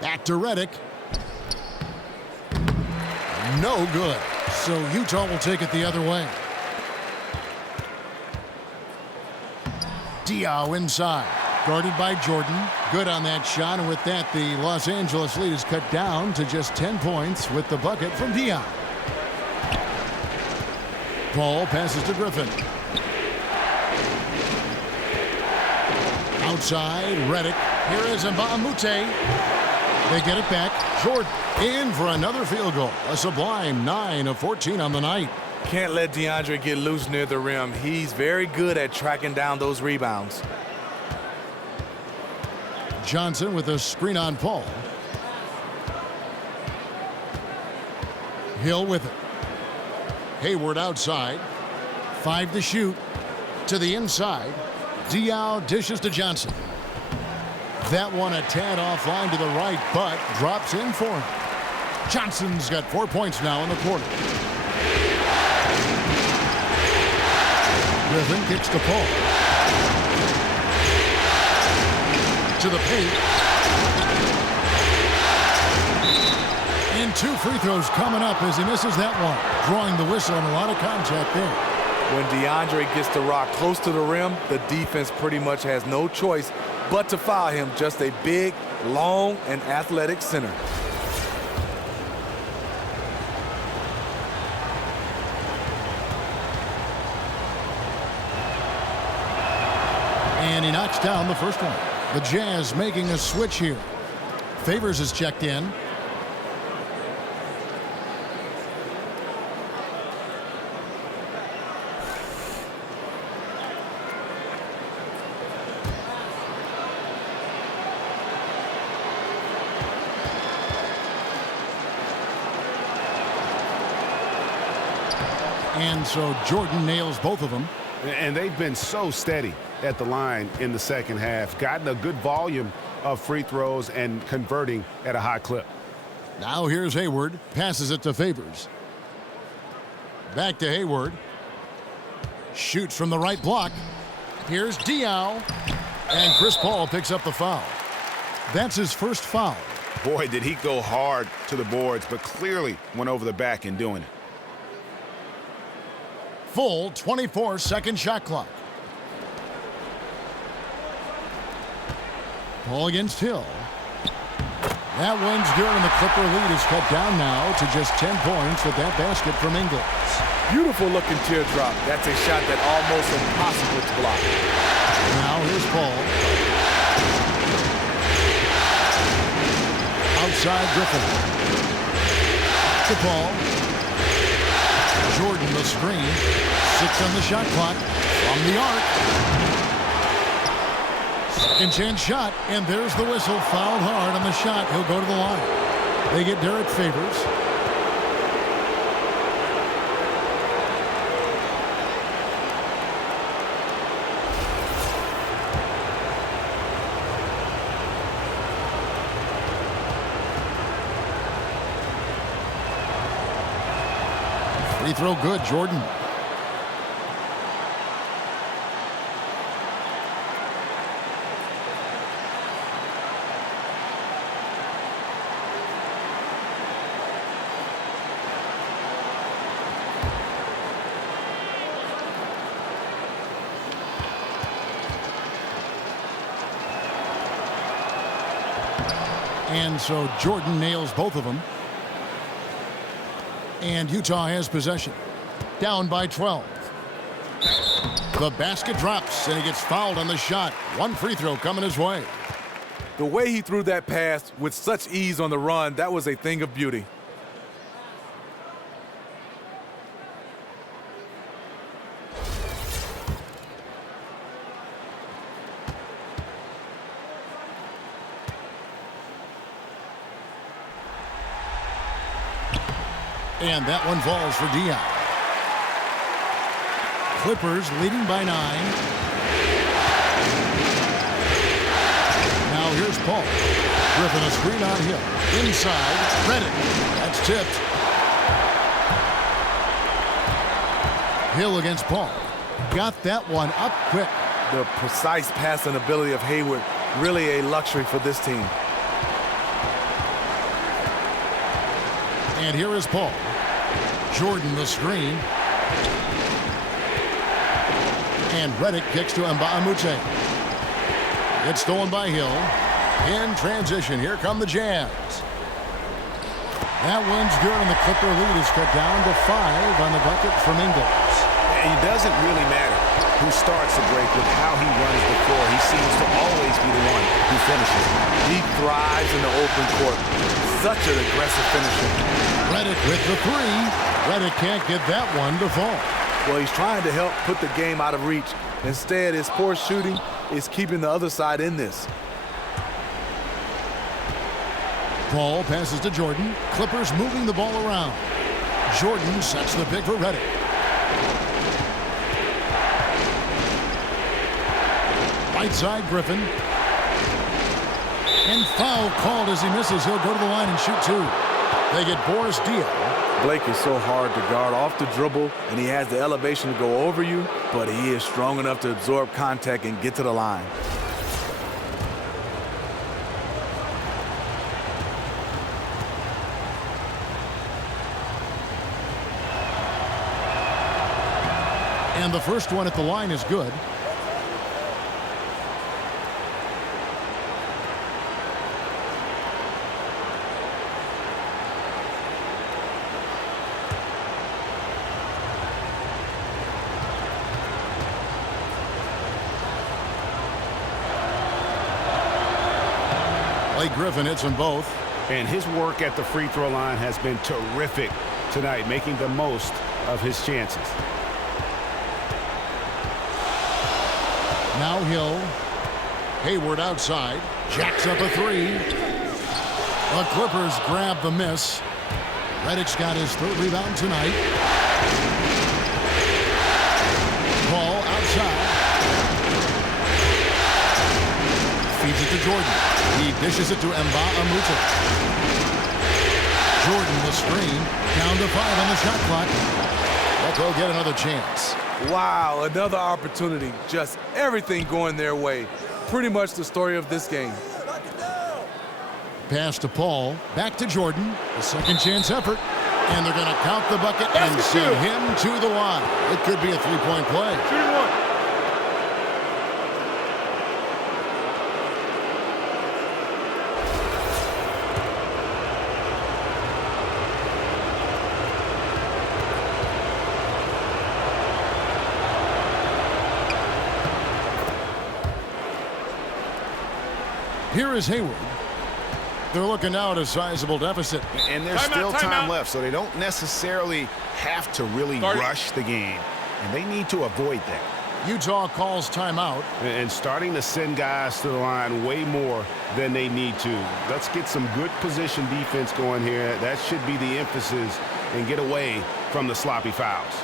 Back to Redick. No good. So Utah will take it the other way. Diaw inside. Guarded by Jordan. Good on that shot. And with that, the Los Angeles lead is cut down to just 10 points with the bucket from Diaw. Paul passes to Griffin. Outside, Redick. Here is Mbamute. They get it back. Jordan in for another field goal. A sublime 9 of 14 on the night. Can't let DeAndre get loose near the rim. He's very good at tracking down those rebounds. Johnson with a screen on Paul. Hill with it. Hayward outside. 5 to shoot. To the inside. Diaw dishes to Johnson. That one a tad offline to the right, but drops in for him. Johnson's got 4 points now in the quarter. Griffin kicks to Paul. To the paint. And 2 free throws coming up as he misses that one. Drawing the whistle and a lot of contact there. When DeAndre gets the rock close to the rim, the defense pretty much has no choice but to foul him. Just a big, long, and athletic center. And he knocks down the first one. The Jazz making a switch here. Favors is checked in. And so Jordan nails both of them. And they've been so steady at the line in the second half. Gotten a good volume of free throws and converting at a high clip. Now here's Hayward. Passes it to Favors. Back to Hayward. Shoots from the right block. Here's Diaw. And Chris Paul picks up the foul. That's his first foul. Boy, did he go hard to the boards, but clearly went over the back in doing it. Full 24-second shot clock. Paul against Hill. That one's good, and the Clipper lead is cut down now to just 10 points with that basket from Ingles. Beautiful looking teardrop. That's a shot that almost impossible to block. Now here's Paul. Outside Griffin. To Paul. Jordan the screen. 6 on the shot clock. From the arc. Second chance shot, and there's the whistle. Fouled hard on the shot. He'll go to the line. They get Derek Favors. Free throw good, Jordan. And so Jordan nails both of them. And Utah has possession. Down by 12. The basket drops, and he gets fouled on the shot. One free throw coming his way. The way he threw that pass with such ease on the run, that was a thing of beauty. And that one falls for Dion. Clippers leading by 9. Now here's Paul. Griffin a screen on Hill. Inside, Redick. That's tipped. Hill against Paul. Got that one up quick. The precise passing ability of Hayward, really a luxury for this team. And here is Paul. Jordan the screen. And Redick kicks to Mbamute. It's stolen by Hill. In transition, here come the Jazz. That one's good, and the Clipper lead is cut down to 5 on the bucket from Ingles. It doesn't really matter who starts the break with how he runs the floor. He seems to always be the one who finishes. He thrives in the open court. Such an aggressive finisher. Redick with the 3. Redick can't get that one to fall. Well, he's trying to help put the game out of reach. Instead, his poor shooting is keeping the other side in this. Paul passes to Jordan. Clippers moving the ball around. Jordan sets the pick for Redick. Right side, Griffin. And foul called as he misses. He'll go to the line and shoot 2. They get Boris Diaw. Blake is so hard to guard off the dribble, and he has the elevation to go over you, but he is strong enough to absorb contact and get to the line. And the first one at the line is good. Griffin hits them both. And his work at the free throw line has been terrific tonight, making the most of his chances. Now Hill. Hayward outside. Jacks up a 3. The Clippers grab the miss. Redick's got his 3rd rebound tonight. Paul outside. Feeds it to Jordan. He dishes it to Mbamute. Jordan the screen. Down to 5 on the shot clock. But they'll get another chance. Wow, another opportunity. Just everything going their way. Pretty much the story of this game. Pass to Paul. Back to Jordan. A second chance effort. And they're going to count the bucket and send him to the line. It could be a 3-point play. Shooting 1. Here is Hayward. They're looking now at a sizable deficit. And there's still time left, so they don't necessarily have to really rush the game. And they need to avoid that. Utah calls timeout. And starting to send guys to the line way more than they need to. Let's get some good position defense going here. That should be the emphasis, and get away from the sloppy fouls.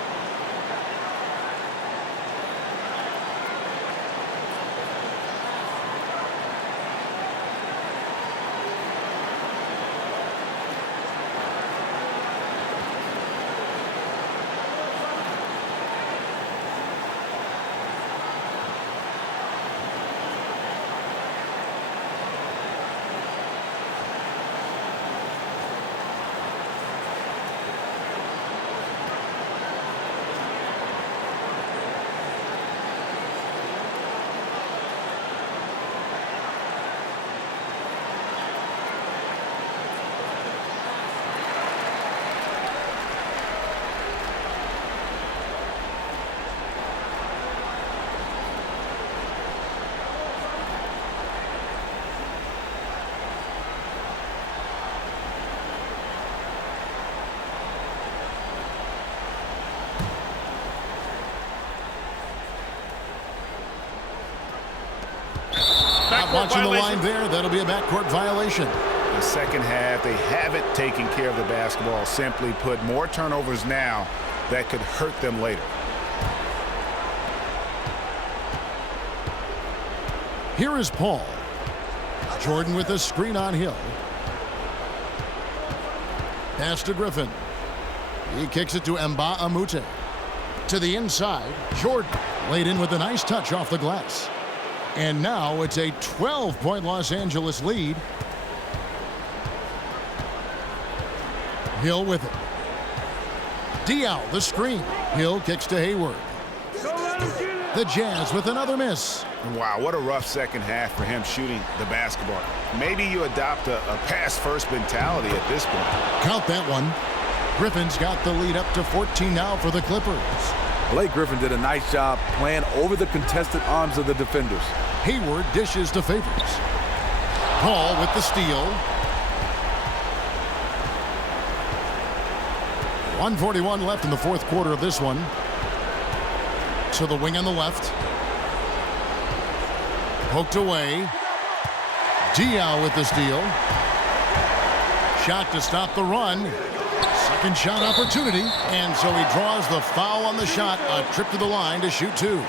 Watching the line there, that'll be a backcourt violation. The second half, they haven't taken care of the basketball. Simply put, more turnovers now that could hurt them later. Here is Paul. Jordan with a screen on Hill. Pass to Griffin. He kicks it to Mba Amute. To the inside, Jordan laid in with a nice touch off the glass. And now it's a 12-point Los Angeles lead. Hill with it. Diaw, the screen. Hill kicks to Hayward. The Jazz with another miss. Wow, what a rough second half for him shooting the basketball. Maybe you adopt a pass-first mentality at this point. Count that one. Griffin's got the lead up to 14 now for the Clippers. Blake Griffin did a nice job playing over the contested arms of the defenders. Hayward dishes to Favors. Paul with the steal. 1:41 left in the fourth quarter of this one. To the wing on the left. Poked away. Diaw with the steal. Shot to stop the run. Second shot opportunity. And so he draws the foul on the shot. A trip to the line to shoot two.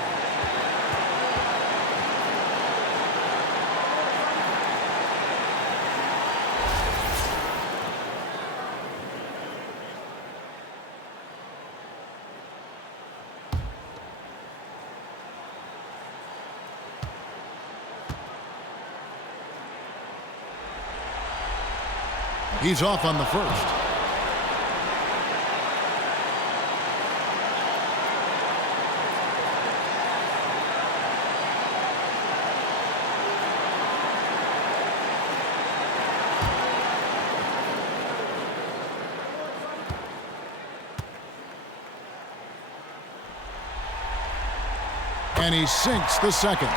He's off on the first. And he sinks the second.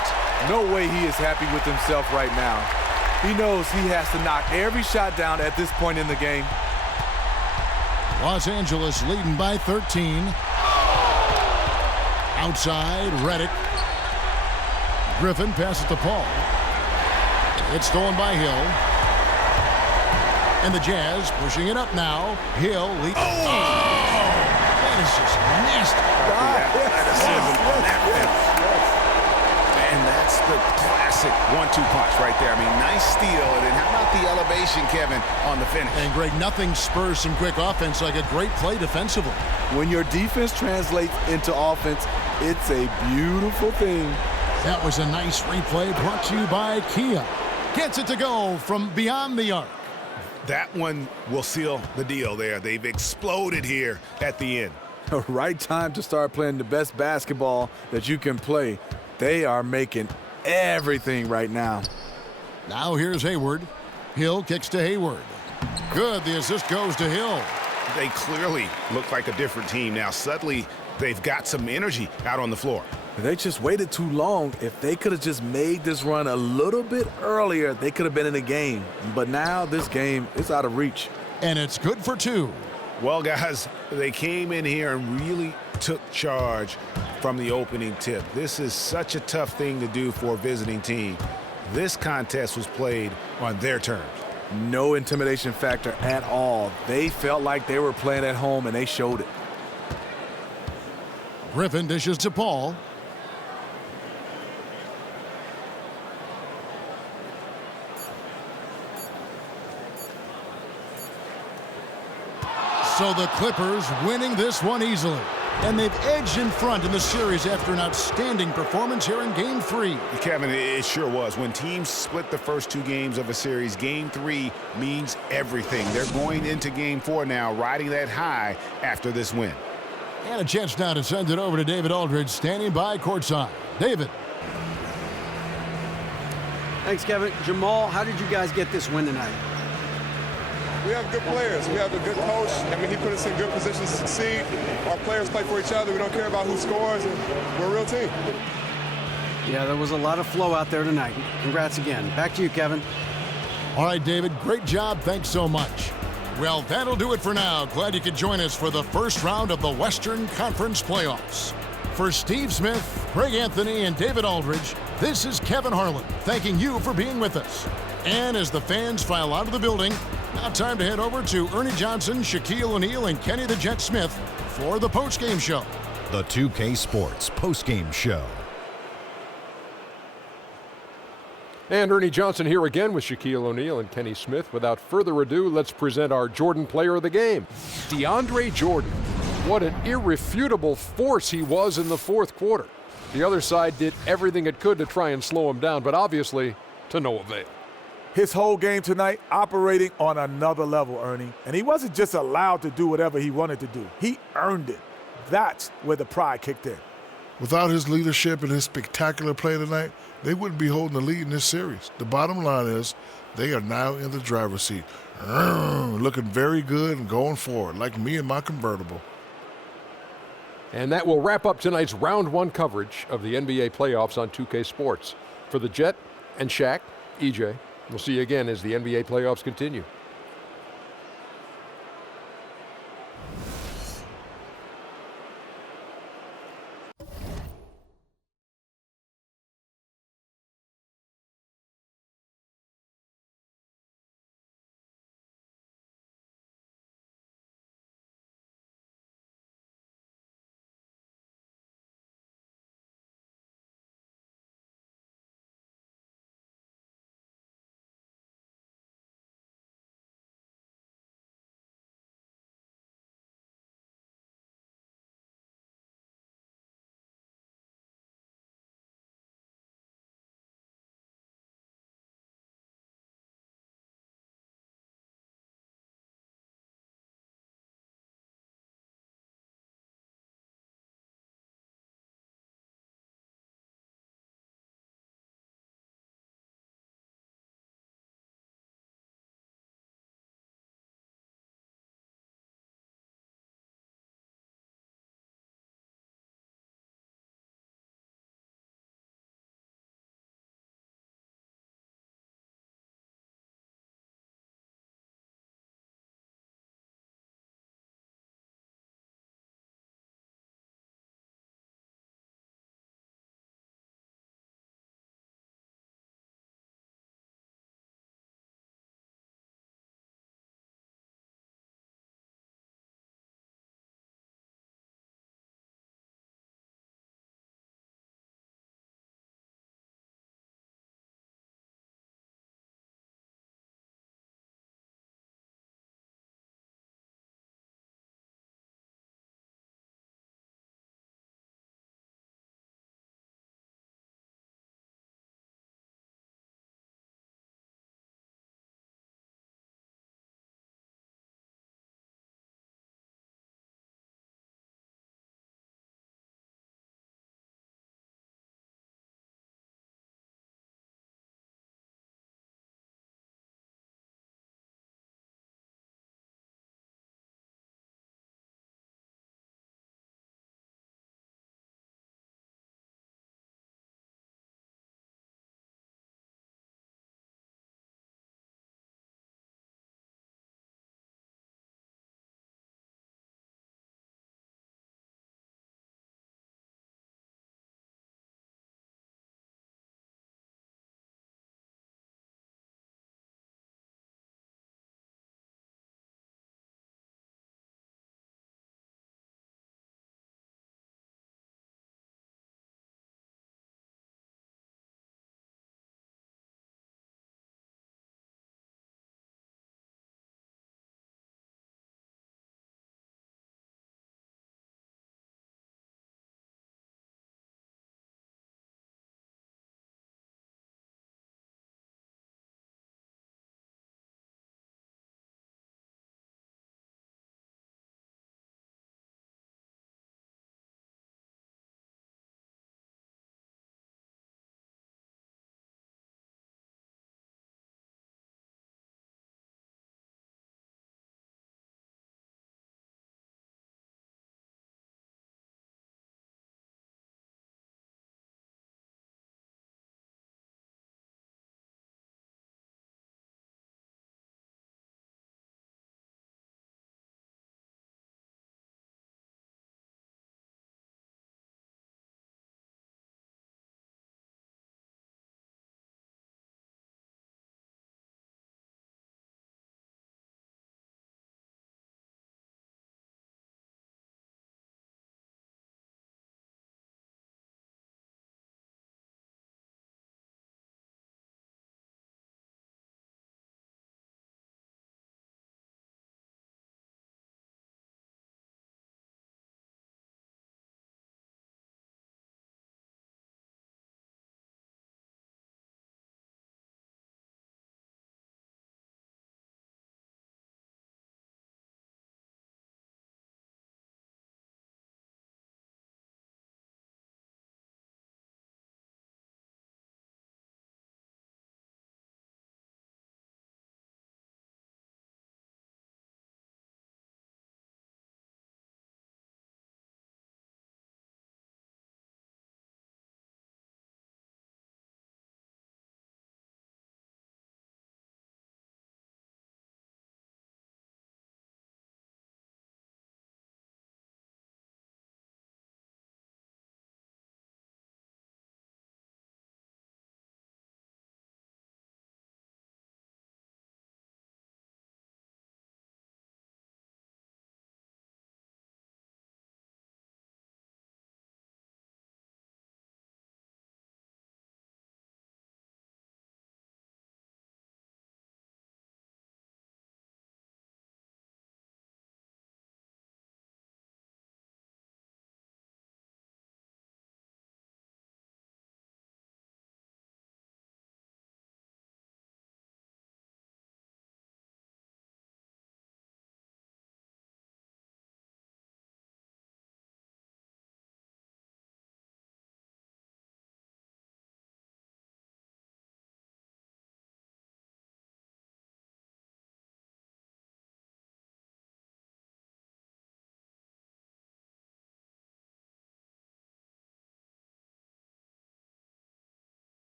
No way he is happy with himself right now. He knows he has to knock every shot down at this point in the game. Los Angeles leading by 13. Outside, Redick. Griffin passes to Paul. It's stolen by Hill. And the Jazz pushing it up now. Hill leads. Oh! That is just nasty. And that's the classic 1-2 punch right there. I mean, nice steal. And then how about the elevation, Kevin, on the finish? And, Greg, nothing spurs some quick offense like a great play defensively. When your defense translates into offense, it's a beautiful thing. That was a nice replay brought to you by Kia. Gets it to go from beyond the arc. That one will seal the deal there. They've exploded here at the end. The right time to start playing the best basketball that you can play. They are making everything right now. Now here's Hayward. Hill kicks to Hayward. Good. The assist goes to Hill. They clearly look like a different team now. Suddenly, they've got some energy out on the floor. They just waited too long. If they could have just made this run a little bit earlier, they could have been in the game. But now this game is out of reach. And it's good for 2. Well, guys, they came in here and really took charge from the opening tip. This is such a tough thing to do for a visiting team. This contest was played on their terms. No intimidation factor at all. They felt like they were playing at home, and they showed it. Griffin dishes to Paul. So the Clippers winning this one easily. And they've edged in front in the series after an outstanding performance here in Game 3. Kevin, it sure was. When teams split the first 2 games of a series, Game 3 means everything. They're going into Game 4 now, riding that high after this win. And a chance now to send it over to David Aldridge, standing by courtside. David. Thanks, Kevin. Jamal, how did you guys get this win tonight? We have good players. We have a good coach. I mean, he put us in good positions to succeed. Our players play for each other. We don't care about who scores, and we're a real team. Yeah, there was a lot of flow out there tonight. Congrats again. Back to you, Kevin. All right, David, great job. Thanks so much. Well, that'll do it for now. Glad you could join us for the first round of the Western Conference playoffs. For Steve Smith, Greg Anthony, and David Aldridge, this is Kevin Harlan thanking you for being with us. And as the fans file out of the building, now time to head over to Ernie Johnson, Shaquille O'Neal, and Kenny the Jet Smith for the postgame show. The 2K Sports postgame show. And Ernie Johnson here again with Shaquille O'Neal and Kenny Smith. Without further ado, let's present our Jordan player of the game, DeAndre Jordan. What an irrefutable force he was in the fourth quarter. The other side did everything it could to try and slow him down, but obviously to no avail. His whole game tonight operating on another level, Ernie. And he wasn't just allowed to do whatever he wanted to do. He earned it. That's where the pride kicked in. Without his leadership and his spectacular play tonight, they wouldn't be holding the lead in this series. The bottom line is they are now in the driver's seat. Looking very good and going forward, like me and my convertible. And that will wrap up tonight's Round 1 coverage of the NBA playoffs on 2K Sports. For the Jet and Shaq, EJ, we'll see you again as the NBA playoffs continue.